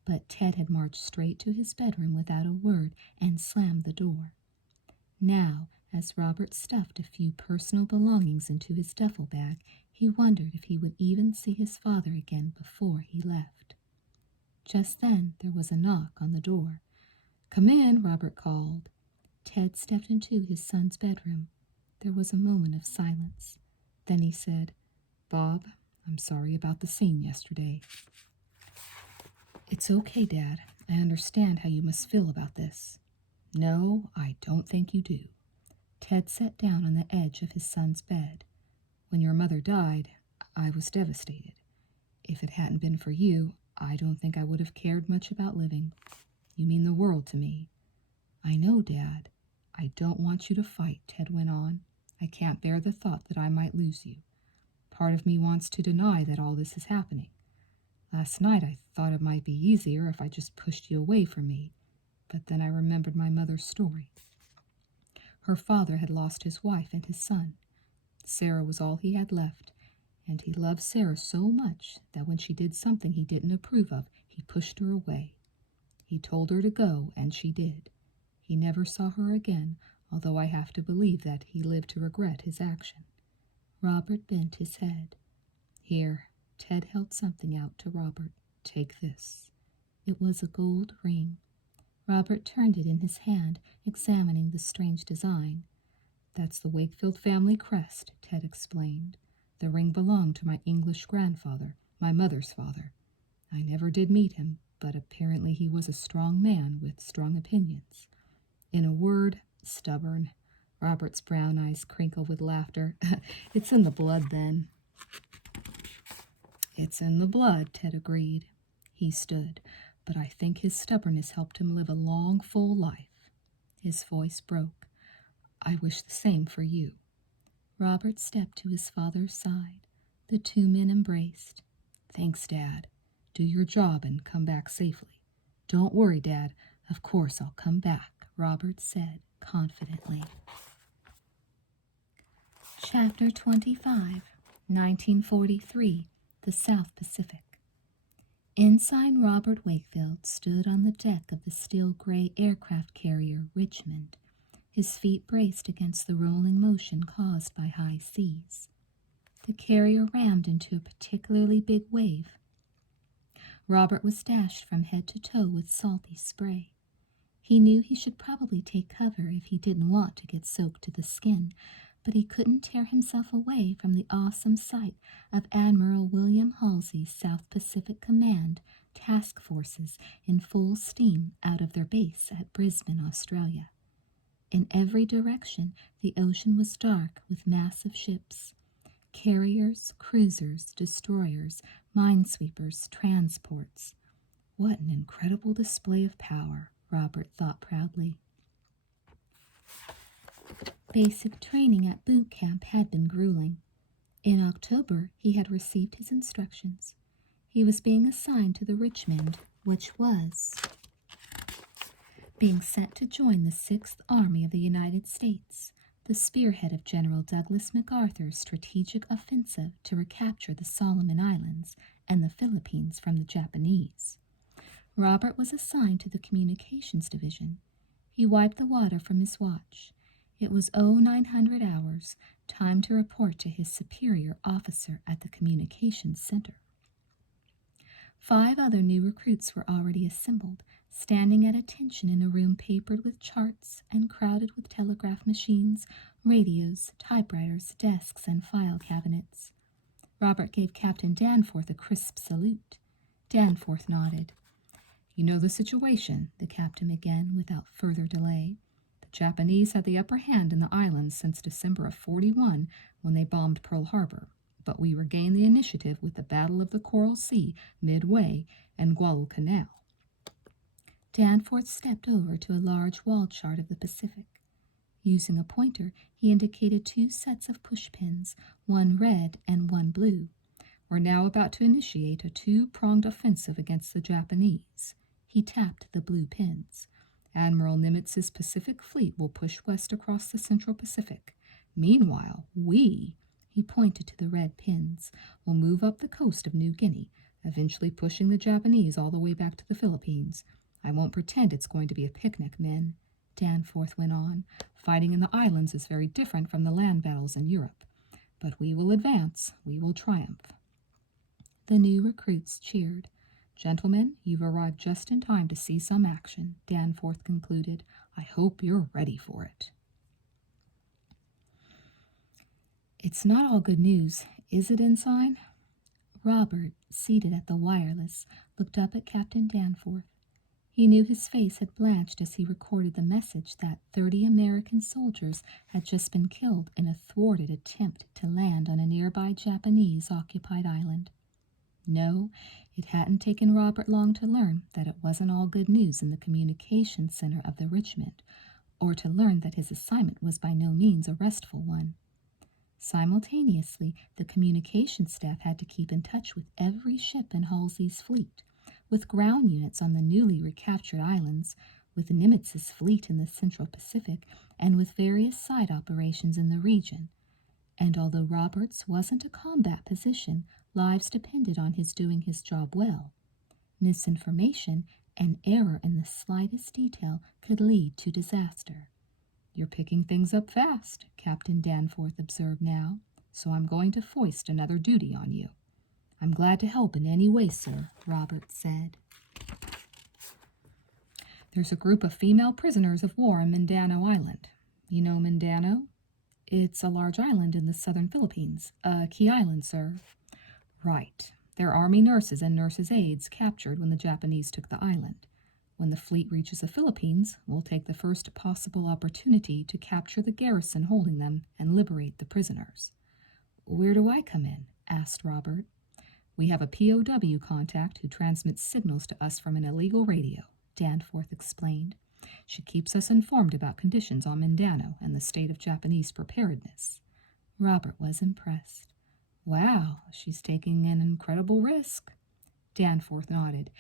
but Ted had marched straight to his bedroom without a word and slammed the door. Now, as Robert stuffed a few personal belongings into his duffel bag, he wondered if he would even see his father again before he left. Just then there was a knock on the door. Come in, Robert called. Ted stepped into his son's bedroom. There was a moment of silence. Then he said, Bob, I'm sorry about the scene yesterday. It's okay, Dad. I understand how you must feel about this. No, I don't think you do. Ted sat down on the edge of his son's bed. When your mother died, I was devastated. If it hadn't been for you, I don't think I would have cared much about living. You mean the world to me. I know, Dad. I don't want you to fight, Ted went on. I can't bear the thought that I might lose you. Part of me wants to deny that all this is happening. Last night I thought it might be easier if I just pushed you away from me, but then I remembered my mother's story. Her father had lost his wife and his son. Sarah was all he had left, and he loved Sarah so much that when she did something he didn't approve of, he pushed her away. He told her to go, and she did. He never saw her again, although I have to believe that he lived to regret his action. Robert bent his head. Here, Ted held something out to Robert. Take this. It was a gold ring. Robert turned it in his hand, examining the strange design. That's the Wakefield family crest, Ted explained. The ring belonged to my English grandfather, my mother's father. I never did meet him, but apparently he was a strong man with strong opinions. In a word, stubborn. Robert's brown eyes crinkled with laughter. It's in the blood, then. It's in the blood, Ted agreed. He stood, but I think his stubbornness helped him live a long, full life. His voice broke. I wish the same for you. Robert stepped to his father's side. The two men embraced. Thanks, Dad. Do your job and come back safely. Don't worry, Dad. Of course I'll come back, Robert said confidently. Chapter 25, 1943, The South Pacific. Ensign Robert Wakefield stood on the deck of the steel-gray aircraft carrier Richmond, his feet braced against the rolling motion caused by high seas. The carrier rammed into a particularly big wave. Robert was dashed from head to toe with salty spray. He knew he should probably take cover if he didn't want to get soaked to the skin, but he couldn't tear himself away from the awesome sight of Admiral William Halsey's South Pacific Command task forces in full steam out of their base at Brisbane, Australia. In every direction, the ocean was dark with massive ships. Carriers, cruisers, destroyers, minesweepers, transports. What an incredible display of power, Robert thought proudly. Basic training at boot camp had been grueling. In October, he had received his instructions. He was being assigned to the Richmond, which was being sent to join the 6th Army of the United States, the spearhead of General Douglas MacArthur's strategic offensive to recapture the Solomon Islands and the Philippines from the Japanese. Robert was assigned to the Communications Division. He wiped the water from his watch. It was 0900 hours, time to report to his superior officer at the Communications Center. 5 other new recruits were already assembled, standing at attention in a room papered with charts and crowded with telegraph machines, radios, typewriters, desks, and file cabinets. Robert gave Captain Danforth a crisp salute. Danforth nodded. "You know the situation," the captain began without further delay. "The Japanese had the upper hand in the islands since December of '41 when they bombed Pearl Harbor, but we regained the initiative with the Battle of the Coral Sea, Midway, and Guadalcanal." Danforth stepped over to a large wall chart of the Pacific. Using a pointer, he indicated 2 sets of pushpins, one red and one blue. "We're now about to initiate a 2-pronged offensive against the Japanese." He tapped the blue pins. "Admiral Nimitz's Pacific Fleet will push west across the Central Pacific. Meanwhile, he pointed to the red pins, will move up the coast of New Guinea, eventually pushing the Japanese all the way back to the Philippines. I won't pretend it's going to be a picnic, men," Danforth went on. "Fighting in the islands is very different from the land battles in Europe. But we will advance. We will triumph." The new recruits cheered. "Gentlemen, you've arrived just in time to see some action," Danforth concluded. "I hope you're ready for it." "It's not all good news, is it, Ensign?" Robert, seated at the wireless, looked up at Captain Danforth. He knew his face had blanched as he recorded the message that 30 American soldiers had just been killed in a thwarted attempt to land on a nearby Japanese-occupied island. No, it hadn't taken Robert long to learn that it wasn't all good news in the communications center of the Richmond, or to learn that his assignment was by no means a restful one. Simultaneously, the communications staff had to keep in touch with every ship in Halsey's fleet, with ground units on the newly recaptured islands, with Nimitz's fleet in the Central Pacific, and with various side operations in the region. And although Robert's wasn't a combat position, lives depended on his doing his job well. Misinformation and error in the slightest detail could lead to disaster. "You're picking things up fast," Captain Danforth observed now, "so I'm going to foist another duty on you." "I'm glad to help in any way, sir," Robert said. "There's a group of female prisoners of war on Mindanao Island. You know Mindanao? It's a large island in the southern Philippines. A key island, sir." "Right. They're Army nurses and nurses' aides captured when the Japanese took the island. When the fleet reaches the Philippines, we'll take the first possible opportunity to capture the garrison holding them and liberate the prisoners." "Where do I come in?" asked Robert. "We have a POW contact who transmits signals to us from an illegal radio," Danforth explained. "She keeps us informed about conditions on Mindanao and the state of Japanese preparedness." Robert was impressed. "Wow, she's taking an incredible risk." Danforth nodded.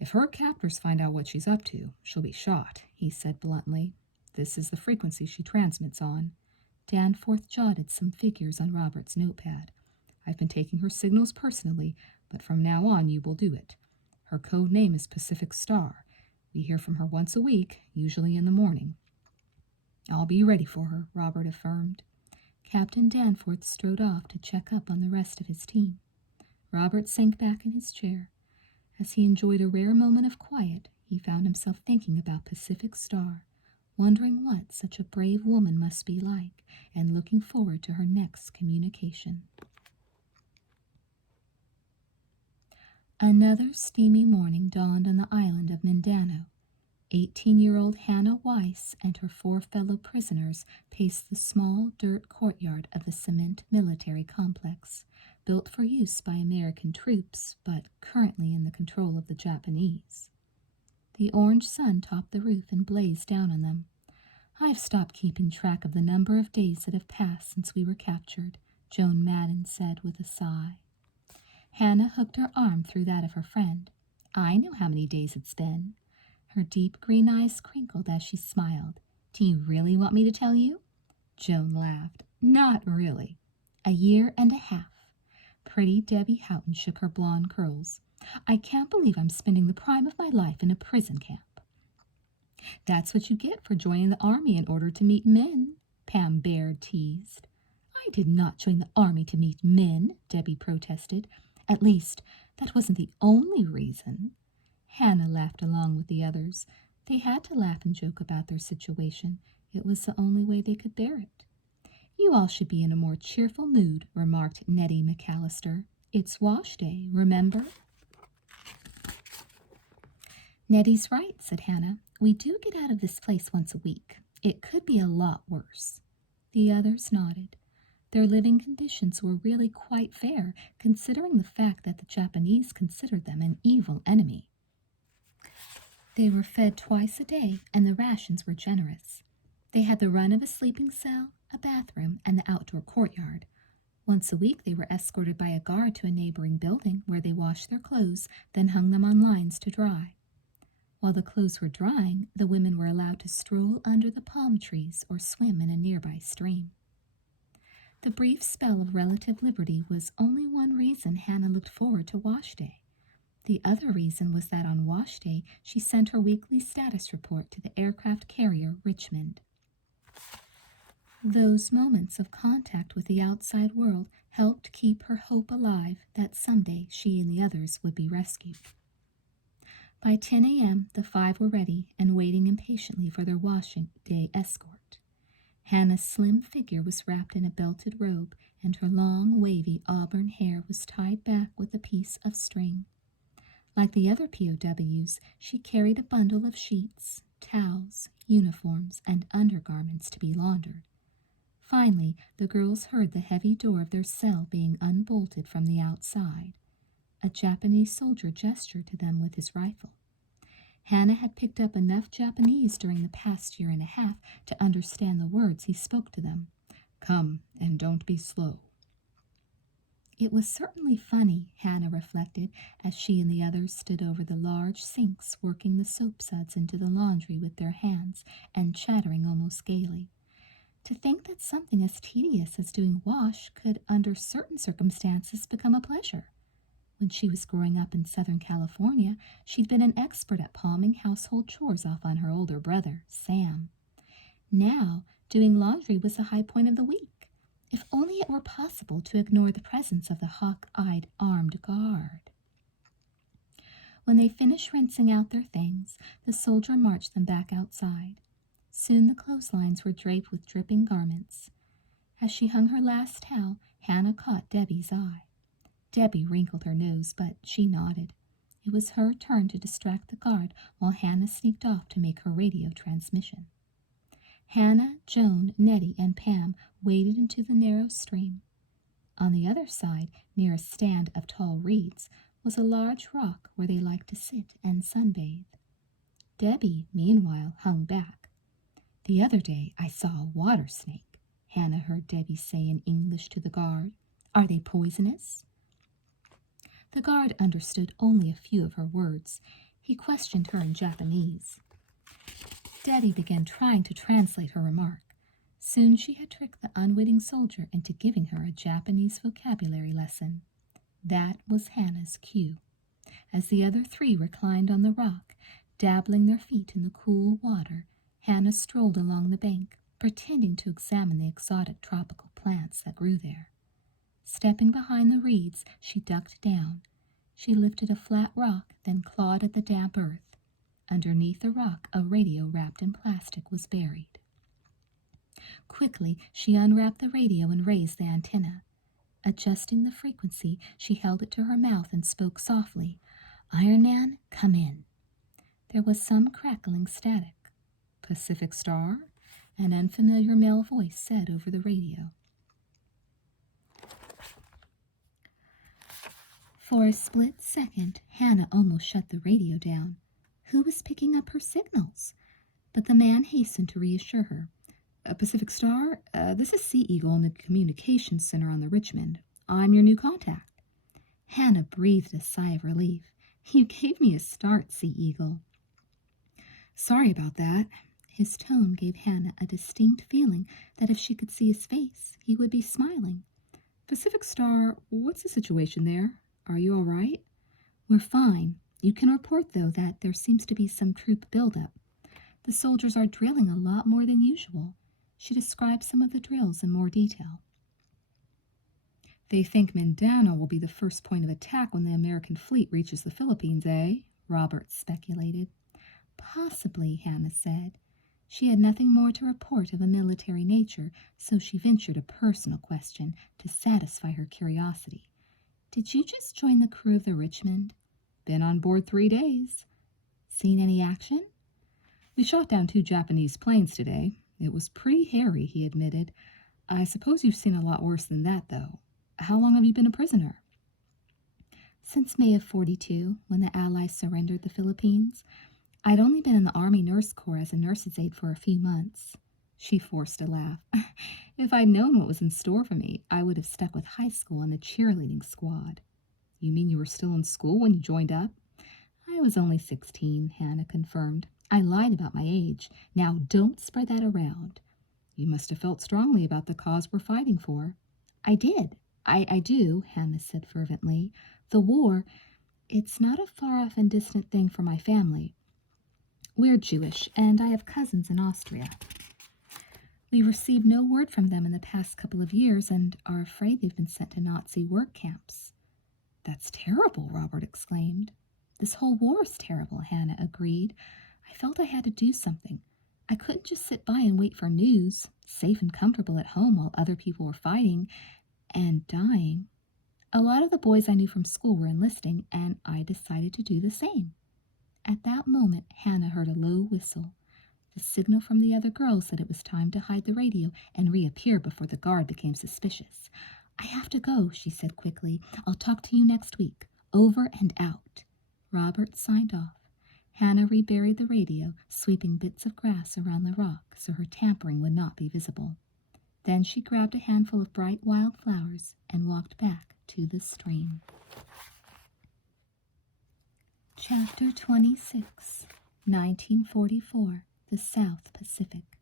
"If her captors find out what she's up to, she'll be shot," he said bluntly. "This is the frequency she transmits on." Danforth jotted some figures on Robert's notepad. "I've been taking her signals personally, but from now on you will do it. Her code name is Pacific Star. We hear from her once a week, usually in the morning." "I'll be ready for her," Robert affirmed. Captain Danforth strode off to check up on the rest of his team. Robert sank back in his chair. As he enjoyed a rare moment of quiet, he found himself thinking about Pacific Star, wondering what such a brave woman must be like, and looking forward to her next communication. Another steamy morning dawned on the island of Mindano. 18-year-old Hannah Weiss and her 4 fellow prisoners paced the small dirt courtyard of the cement military complex, built for use by American troops but currently in the control of the Japanese. The orange sun topped the roof and blazed down on them. "I've stopped keeping track of the number of days that have passed since we were captured," Joan Madden said with a sigh. Hannah hooked her arm through that of her friend. "I know how many days it's been." Her deep green eyes crinkled as she smiled. "Do you really want me to tell you?" Joan laughed. "Not really." "A year and a half." Pretty Debbie Houghton shook her blonde curls. "I can't believe I'm spending the prime of my life in a prison camp." "That's what you get for joining the army in order to meet men," Pam Baird teased. "I did not join the army to meet men," Debbie protested. "At least, that wasn't the only reason." Hannah laughed along with the others. They had to laugh and joke about their situation. It was the only way they could bear it. "You all should be in a more cheerful mood," remarked Nettie McAllister. "It's wash day, remember?" "Nettie's right," said Hannah. "We do get out of this place once a week. It could be a lot worse." The others nodded. Their living conditions were really quite fair, considering the fact that the Japanese considered them an evil enemy. They were fed twice a day, and the rations were generous. They had the run of a sleeping cell, a bathroom, and the outdoor courtyard. Once a week they were escorted by a guard to a neighboring building where they washed their clothes, then hung them on lines to dry. While the clothes were drying, the women were allowed to stroll under the palm trees or swim in a nearby stream. The brief spell of relative liberty was only one reason Hannah looked forward to wash day. The other reason was that on wash day she sent her weekly status report to the aircraft carrier Richmond. Those moments of contact with the outside world helped keep her hope alive that someday she and the others would be rescued. By 10 a.m., the 5 were ready and waiting impatiently for their washing day escort. Hannah's slim figure was wrapped in a belted robe, and her long, wavy auburn hair was tied back with a piece of string. Like the other POWs, she carried a bundle of sheets, towels, uniforms, and undergarments to be laundered. Finally, the girls heard the heavy door of their cell being unbolted from the outside. A Japanese soldier gestured to them with his rifle. Hannah had picked up enough Japanese during the past year and a half to understand the words he spoke to them. "Come, and don't be slow." It was certainly funny, Hannah reflected, as she and the others stood over the large sinks working the soap suds into the laundry with their hands and chattering almost gaily. To think that something as tedious as doing wash could, under certain circumstances, become a pleasure. When she was growing up in Southern California, she'd been an expert at palming household chores off on her older brother, Sam. Now, doing laundry was the high point of the week. If only it were possible to ignore the presence of the hawk-eyed armed guard. When they finished rinsing out their things, the soldier marched them back outside. Soon the clotheslines were draped with dripping garments. As she hung her last towel, Hannah caught Debbie's eye. Debbie wrinkled her nose, but she nodded. It was her turn to distract the guard while Hannah sneaked off to make her radio transmission. Hannah, Joan, Nettie, and Pam waded into the narrow stream. On the other side, near a stand of tall reeds, was a large rock where they liked to sit and sunbathe. Debbie, meanwhile, hung back. "The other day I saw a water snake," Hannah heard Debbie say in English to the guard. "Are they poisonous?" The guard understood only a few of her words. He questioned her in Japanese. Debbie began trying to translate her remark. Soon she had tricked the unwitting soldier into giving her a Japanese vocabulary lesson. That was Hannah's cue. As the other 3 reclined on the rock, dabbling their feet in the cool water, Hannah strolled along the bank, pretending to examine the exotic tropical plants that grew there. Stepping behind the reeds, she ducked down. She lifted a flat rock, then clawed at the damp earth. Underneath the rock, a radio wrapped in plastic was buried. Quickly, she unwrapped the radio and raised the antenna. Adjusting the frequency, she held it to her mouth and spoke softly. Iron Man, come in. There was some crackling static. Pacific Star? An unfamiliar male voice said over the radio. For a split second, Hannah almost shut the radio down. Who was picking up her signals? But the man hastened to reassure her. Pacific Star, this is Sea Eagle in the Communications Center on the Richmond. I'm your new contact. Hannah breathed a sigh of relief. You gave me a start, Sea Eagle. Sorry about that. His tone gave Hannah a distinct feeling that if she could see his face, he would be smiling. Pacific Star, what's the situation there? Are you all right? We're fine. You can report, though, that there seems to be some troop buildup. The soldiers are drilling a lot more than usual. She described some of the drills in more detail. They think Mindanao will be the first point of attack when the American fleet reaches the Philippines, eh? Robert speculated. Possibly, Hannah said. She had nothing more to report of a military nature, so she ventured a personal question to satisfy her curiosity. Did you just join the crew of the Richmond? Been on board 3 days. Seen any action? We shot down 2 Japanese planes today. It was pretty hairy, he admitted. I suppose you've seen a lot worse than that, though. How long have you been a prisoner? Since May of '42, when the Allies surrendered the Philippines. I'd only been in the Army Nurse Corps as a nurse's aide for a few months. She forced a laugh. If I'd known what was in store for me, I would have stuck with high school and the cheerleading squad. You mean you were still in school when you joined up? I was only 16, Hannah confirmed. I lied about my age. Now don't spread that around. You must have felt strongly about the cause we're fighting for. I did. I do, Hannah said fervently. The war, it's not a far-off and distant thing for my family. We're Jewish, and I have cousins in Austria. We received no word from them in the past couple of years and are afraid they've been sent to Nazi work camps. That's terrible, Robert exclaimed. This whole war is terrible, Hannah agreed. I felt I had to do something. I couldn't just sit by and wait for news, safe and comfortable at home while other people were fighting and dying. A lot of the boys I knew from school were enlisting, and I decided to do the same. At that moment, Hannah heard a low whistle. The signal from the other girls said it was time to hide the radio and reappear before the guard became suspicious. I have to go, she said quickly. I'll talk to you next week. Over and out. Robert signed off. Hannah reburied the radio, sweeping bits of grass around the rock so her tampering would not be visible. Then she grabbed a handful of bright wild flowers and walked back to the stream. Chapter 26, 1944, the South Pacific.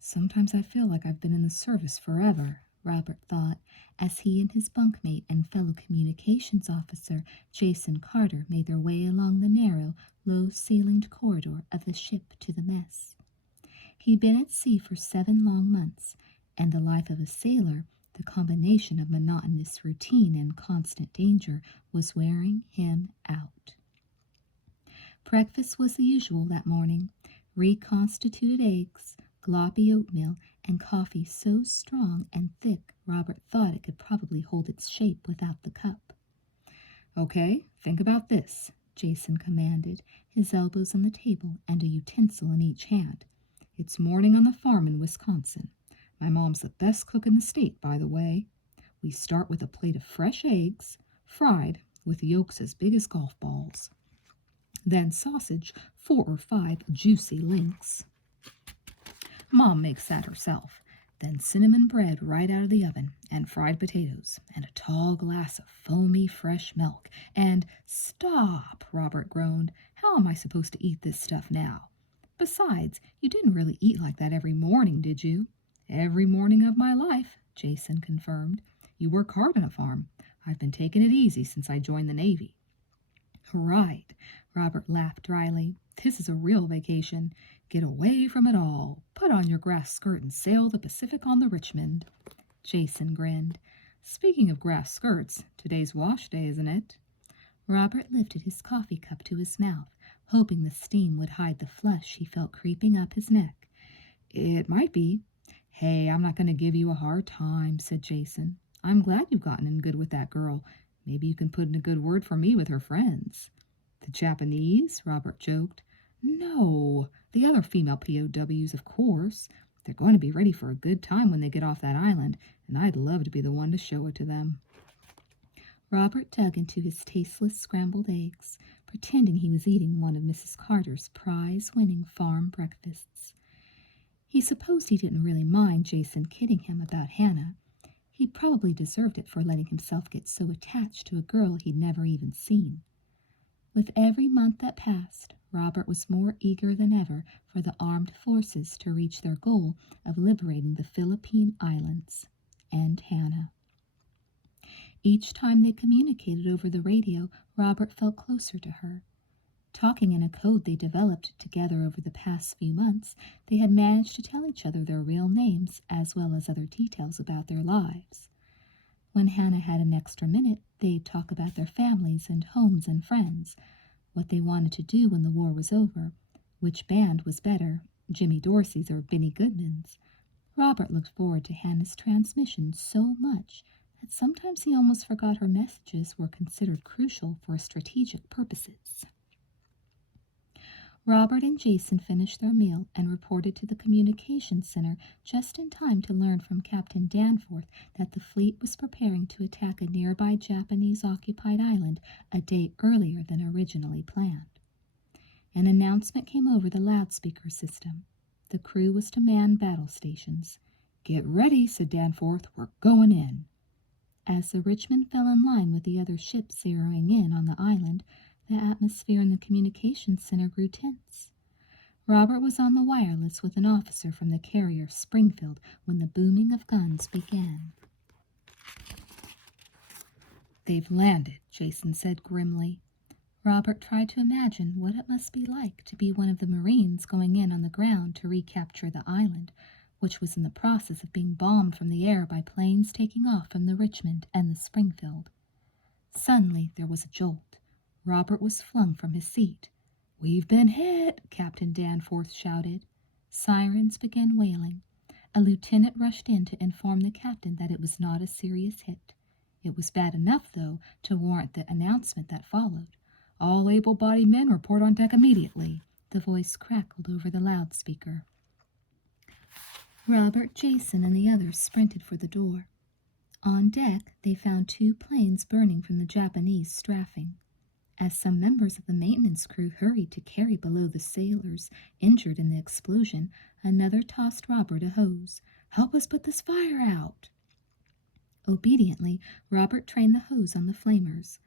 Sometimes I feel like I've been in the service forever, Robert thought, as he and his bunkmate and fellow communications officer, Jason Carter, made their way along the narrow, low-ceilinged corridor of the ship to the mess. He'd been at sea for 7 long months, and the life of a sailor, the combination of monotonous routine and constant danger, was wearing him out. Breakfast was the usual that morning: reconstituted eggs, gloppy oatmeal, and coffee so strong and thick Robert thought it could probably hold its shape without the cup. Okay, think about this, Jason commanded, his elbows on the table and a utensil in each hand. It's morning on the farm in Wisconsin. My mom's the best cook in the state, by the way. We start with a plate of fresh eggs, fried, with yolks as big as golf balls. Then sausage, 4 or 5 juicy links. Mom makes that herself. Then cinnamon bread right out of the oven, and fried potatoes, and a tall glass of foamy fresh milk. And stop, Robert groaned. How am I supposed to eat this stuff now? Besides, you didn't really eat like that every morning, did you? Every morning of my life, Jason confirmed. You work hard on a farm. I've been taking it easy since I joined the Navy. Right, Robert laughed dryly. This is a real vacation. Get away from it all. Put on your grass skirt and sail the Pacific on the Richmond. Jason grinned. Speaking of grass skirts, today's wash day, isn't it? Robert lifted his coffee cup to his mouth, hoping the steam would hide the flush he felt creeping up his neck. It might be. Hey, I'm not going to give you a hard time, said Jason. I'm glad you've gotten in good with that girl. Maybe you can put in a good word for me with her friends. The Japanese? Robert joked. No, the other female POWs, of course. They're going to be ready for a good time when they get off that island, and I'd love to be the one to show it to them. Robert dug into his tasteless scrambled eggs, pretending he was eating one of Mrs. Carter's prize-winning farm breakfasts. He supposed he didn't really mind Jason kidding him about Hannah. He probably deserved it for letting himself get so attached to a girl he'd never even seen. With every month that passed, Robert was more eager than ever for the armed forces to reach their goal of liberating the Philippine Islands and Hannah. Each time they communicated over the radio, Robert felt closer to her. Talking in a code they developed together over the past few months, they had managed to tell each other their real names as well as other details about their lives. When Hannah had an extra minute, they'd talk about their families and homes and friends, what they wanted to do when the war was over, which band was better, Jimmy Dorsey's or Benny Goodman's. Robert looked forward to Hannah's transmission so much that sometimes he almost forgot her messages were considered crucial for strategic purposes. Robert and Jason finished their meal and reported to the communications center just in time to learn from Captain Danforth that the fleet was preparing to attack a nearby Japanese-occupied island a day earlier than originally planned. An announcement came over the loudspeaker system. The crew was to man battle stations. "Get ready," said Danforth. "We're going in." As the Richmond fell in line with the other ships zeroing in on the island, the atmosphere in the communications center grew tense. Robert was on the wireless with an officer from the carrier Springfield when the booming of guns began. "They've landed," Jason said grimly. Robert tried to imagine what it must be like to be one of the Marines going in on the ground to recapture the island, which was in the process of being bombed from the air by planes taking off from the Richmond and the Springfield. Suddenly there was a jolt. Robert was flung from his seat. "We've been hit," Captain Danforth shouted. Sirens began wailing. A lieutenant rushed in to inform the captain that it was not a serious hit. It was bad enough, though, to warrant the announcement that followed. "All able-bodied men report on deck immediately." The voice crackled over the loudspeaker. Robert, Jason, and the others sprinted for the door. On deck, they found 2 planes burning from the Japanese strafing. As some members of the maintenance crew hurried to carry below the sailors injured in the explosion, another tossed Robert a hose. "Help us put this fire out." Obediently, Robert trained the hose on the flamers.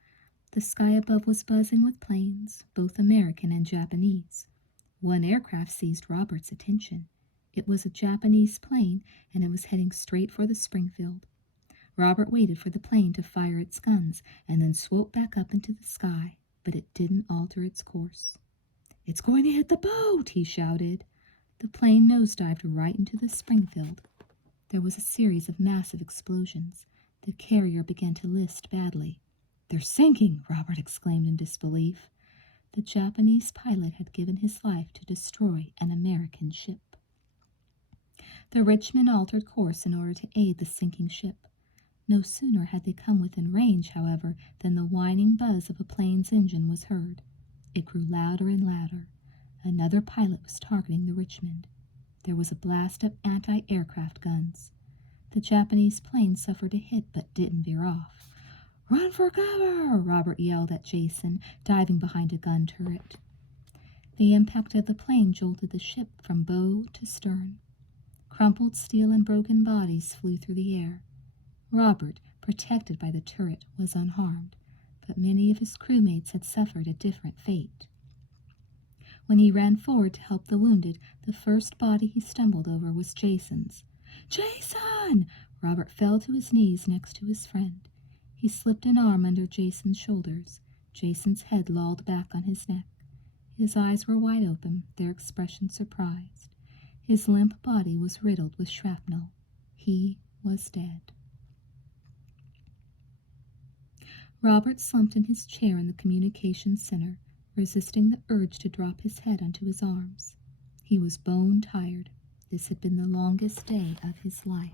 The sky above was buzzing with planes, both American and Japanese. One aircraft seized Robert's attention. It was a Japanese plane, and it was heading straight for the Springfield. Robert waited for the plane to fire its guns and then swooped back up into the sky, but it didn't alter its course. "It's going to hit the boat," he shouted. The plane nosedived right into the Springfield. There was a series of massive explosions. The carrier began to list badly. "They're sinking," Robert exclaimed in disbelief. The Japanese pilot had given his life to destroy an American ship. The Richmond altered course in order to aid the sinking ship. No sooner had they come within range, however, than the whining buzz of a plane's engine was heard. It grew louder and louder. Another pilot was targeting the Richmond. There was a blast of anti-aircraft guns. The Japanese plane suffered a hit but didn't veer off. "Run for cover!" Robert yelled at Jason, diving behind a gun turret. The impact of the plane jolted the ship from bow to stern. Crumpled steel and broken bodies flew through the air. Robert, protected by the turret, was unharmed, but many of his crewmates had suffered a different fate. When he ran forward to help the wounded, the first body he stumbled over was Jason's. "Jason!" Robert fell to his knees next to his friend. He slipped an arm under Jason's shoulders. Jason's head lolled back on his neck. His eyes were wide open, their expression surprised. His limp body was riddled with shrapnel. He was dead. Robert slumped in his chair in the communications center, resisting the urge to drop his head onto his arms. He was bone tired. This had been the longest day of his life.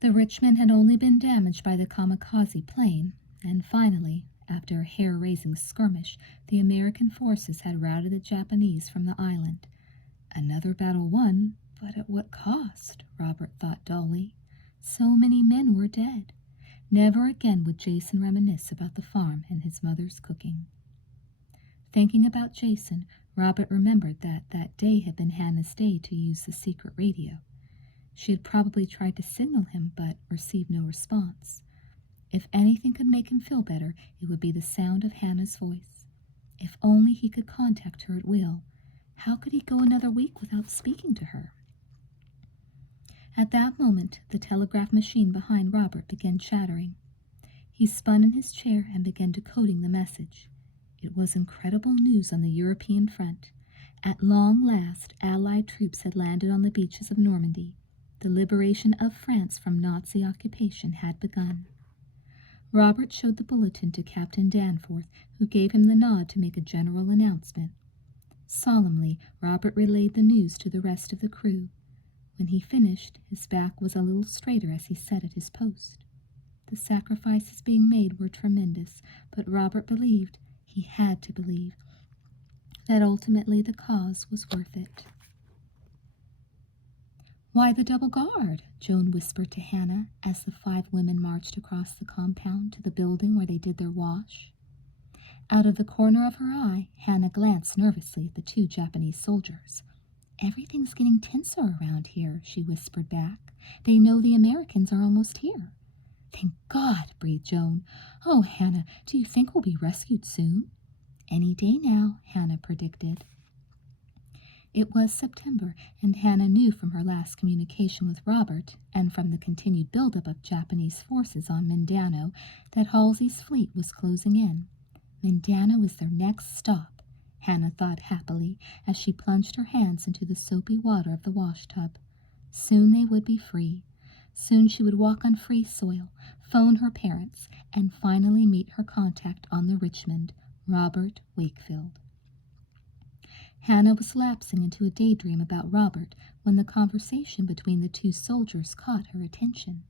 The Richmond had only been damaged by the kamikaze plane. And finally, after a hair-raising skirmish, the American forces had routed the Japanese from the island. Another battle won, but at what cost? Robert thought dully. So many men were dead. Never again would Jason reminisce about the farm and his mother's cooking. Thinking about Jason, Robert remembered that day had been Hannah's day to use the secret radio. She had probably tried to signal him, but received no response. If anything could make him feel better, it would be the sound of Hannah's voice. If only he could contact her at will. How could he go another week without speaking to her? At that moment, the telegraph machine behind Robert began chattering. He spun in his chair and began decoding the message. It was incredible news on the European front. At long last, Allied troops had landed on the beaches of Normandy. The liberation of France from Nazi occupation had begun. Robert showed the bulletin to Captain Danforth, who gave him the nod to make a general announcement. Solemnly, Robert relayed the news to the rest of the crew. When he finished, his back was a little straighter as he sat at his post. The sacrifices being made were tremendous, but Robert believed, he had to believe, that ultimately the cause was worth it. "Why the double guard?" Joan whispered to Hannah as the 5 women marched across the compound to the building where they did their wash. Out of the corner of her eye, Hannah glanced nervously at the 2 Japanese soldiers. "Everything's getting tenser around here," she whispered back. "They know the Americans are almost here." "Thank God," breathed Joan. "Oh, Hannah, do you think we'll be rescued soon?" "Any day now," Hannah predicted. It was September, and Hannah knew from her last communication with Robert, and from the continued buildup of Japanese forces on Mindanao, that Halsey's fleet was closing in. Mindanao is their next stop, Hannah thought happily, as she plunged her hands into the soapy water of the washtub. Soon they would be free. Soon she would walk on free soil, phone her parents, and finally meet her contact on the Richmond, Robert Wakefield. Hannah was lapsing into a daydream about Robert when the conversation between the 2 soldiers caught her attention.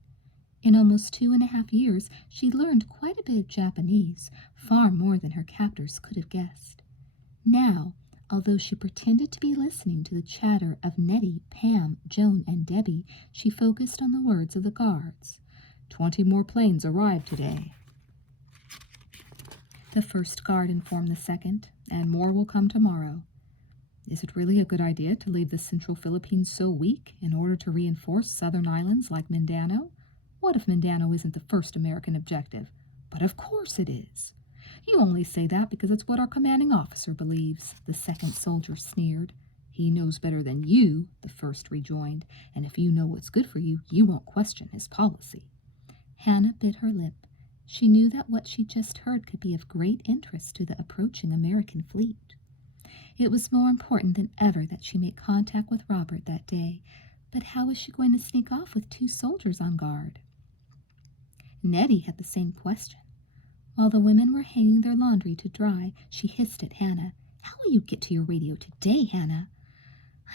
In almost 2.5 years, she'd learned quite a bit of Japanese, far more than her captors could have guessed. Now, although she pretended to be listening to the chatter of Nettie, Pam, Joan, and Debbie, she focused on the words of the guards. 20 more planes arrived today, the first guard informed the second, and more will come tomorrow. Is it really a good idea to leave the Central Philippines so weak in order to reinforce southern islands like Mindanao? What if Mindanao isn't the first American objective? But of course it is. You only say that because it's what our commanding officer believes, the second soldier sneered. He knows better than you, the first rejoined, and if you know what's good for you, you won't question his policy. Hannah bit her lip. She knew that what she just heard could be of great interest to the approaching American fleet. It was more important than ever that she make contact with Robert that day, but how was she going to sneak off with 2 soldiers on guard? Nettie had the same question. While the women were hanging their laundry to dry, she hissed at Hannah. "How will you get to your radio today, Hannah?"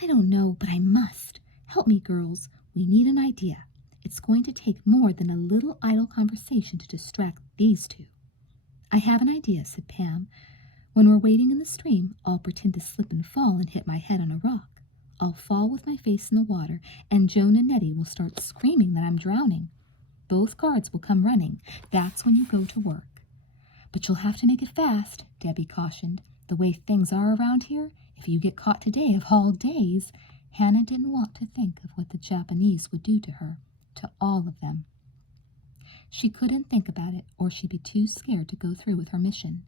"I don't know, but I must. Help me, girls. We need an idea. It's going to take more than a little idle conversation to distract these 2. "I have an idea," said Pam. "When we're wading in the stream, I'll pretend to slip and fall and hit my head on a rock. I'll fall with my face in the water, and Joan and Nettie will start screaming that I'm drowning. Both guards will come running. That's when you go to work." "But you'll have to make it fast," Debbie cautioned. "The way things are around here, if you get caught today of all days..." Hannah didn't want to think of what the Japanese would do to her, to all of them. She couldn't think about it, or she'd be too scared to go through with her mission.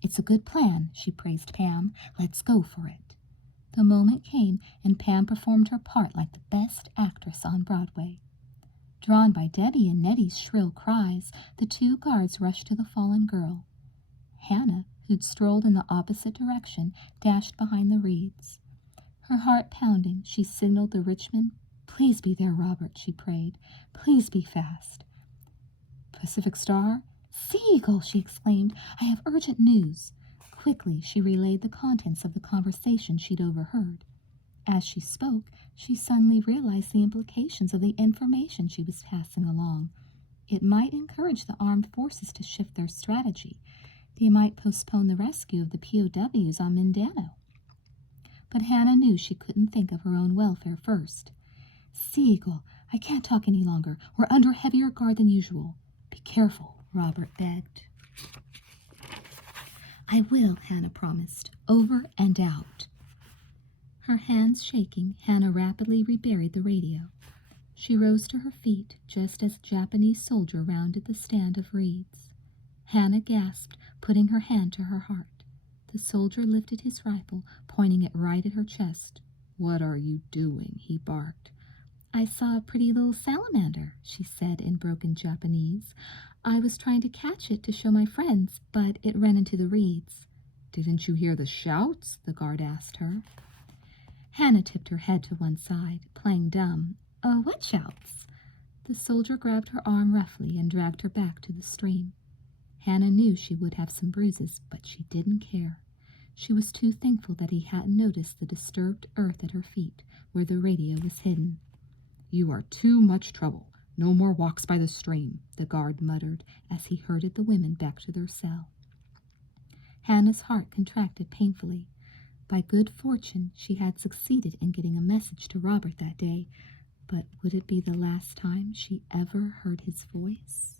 "It's a good plan," she praised Pam. "Let's go for it." The moment came, and Pam performed her part like the best actress on Broadway. Drawn by Debbie and Nettie's shrill cries, the 2 guards rushed to the fallen girl. Hannah, who'd strolled in the opposite direction, dashed behind the reeds. Her heart pounding, she signaled the Richmond. "Please be there, Robert," she prayed. "Please be fast." "Pacific Star?" "Sea Eagle!" she exclaimed. "I have urgent news." Quickly, she relayed the contents of the conversation she'd overheard. As she spoke, she suddenly realized the implications of the information she was passing along. It might encourage the armed forces to shift their strategy. They might postpone the rescue of the POWs on Mindano. But Hannah knew she couldn't think of her own welfare first. Siegel, I can't talk any longer. We're under heavier guard than usual. Be careful, Robert begged. I will, Hannah promised. Over and out. Her hands shaking, Hannah rapidly reburied the radio. She rose to her feet just as a Japanese soldier rounded the stand of reeds. Hannah gasped, putting her hand to her heart. The soldier lifted his rifle, pointing it right at her chest. What are you doing? He barked. I saw a pretty little salamander, she said in broken Japanese. I was trying to catch it to show my friends, but it ran into the reeds. Didn't you hear the shouts? The guard asked her. Hannah tipped her head to one side, playing dumb. What shouts? The soldier grabbed her arm roughly and dragged her back to the stream. Hannah knew she would have some bruises, but she didn't care. She was too thankful that he hadn't noticed the disturbed earth at her feet, where the radio was hidden. You are too much trouble. No more walks by the stream, the guard muttered as he herded the women back to their cell. Hannah's heart contracted painfully. By good fortune, she had succeeded in getting a message to Robert that day, but would it be the last time she ever heard his voice?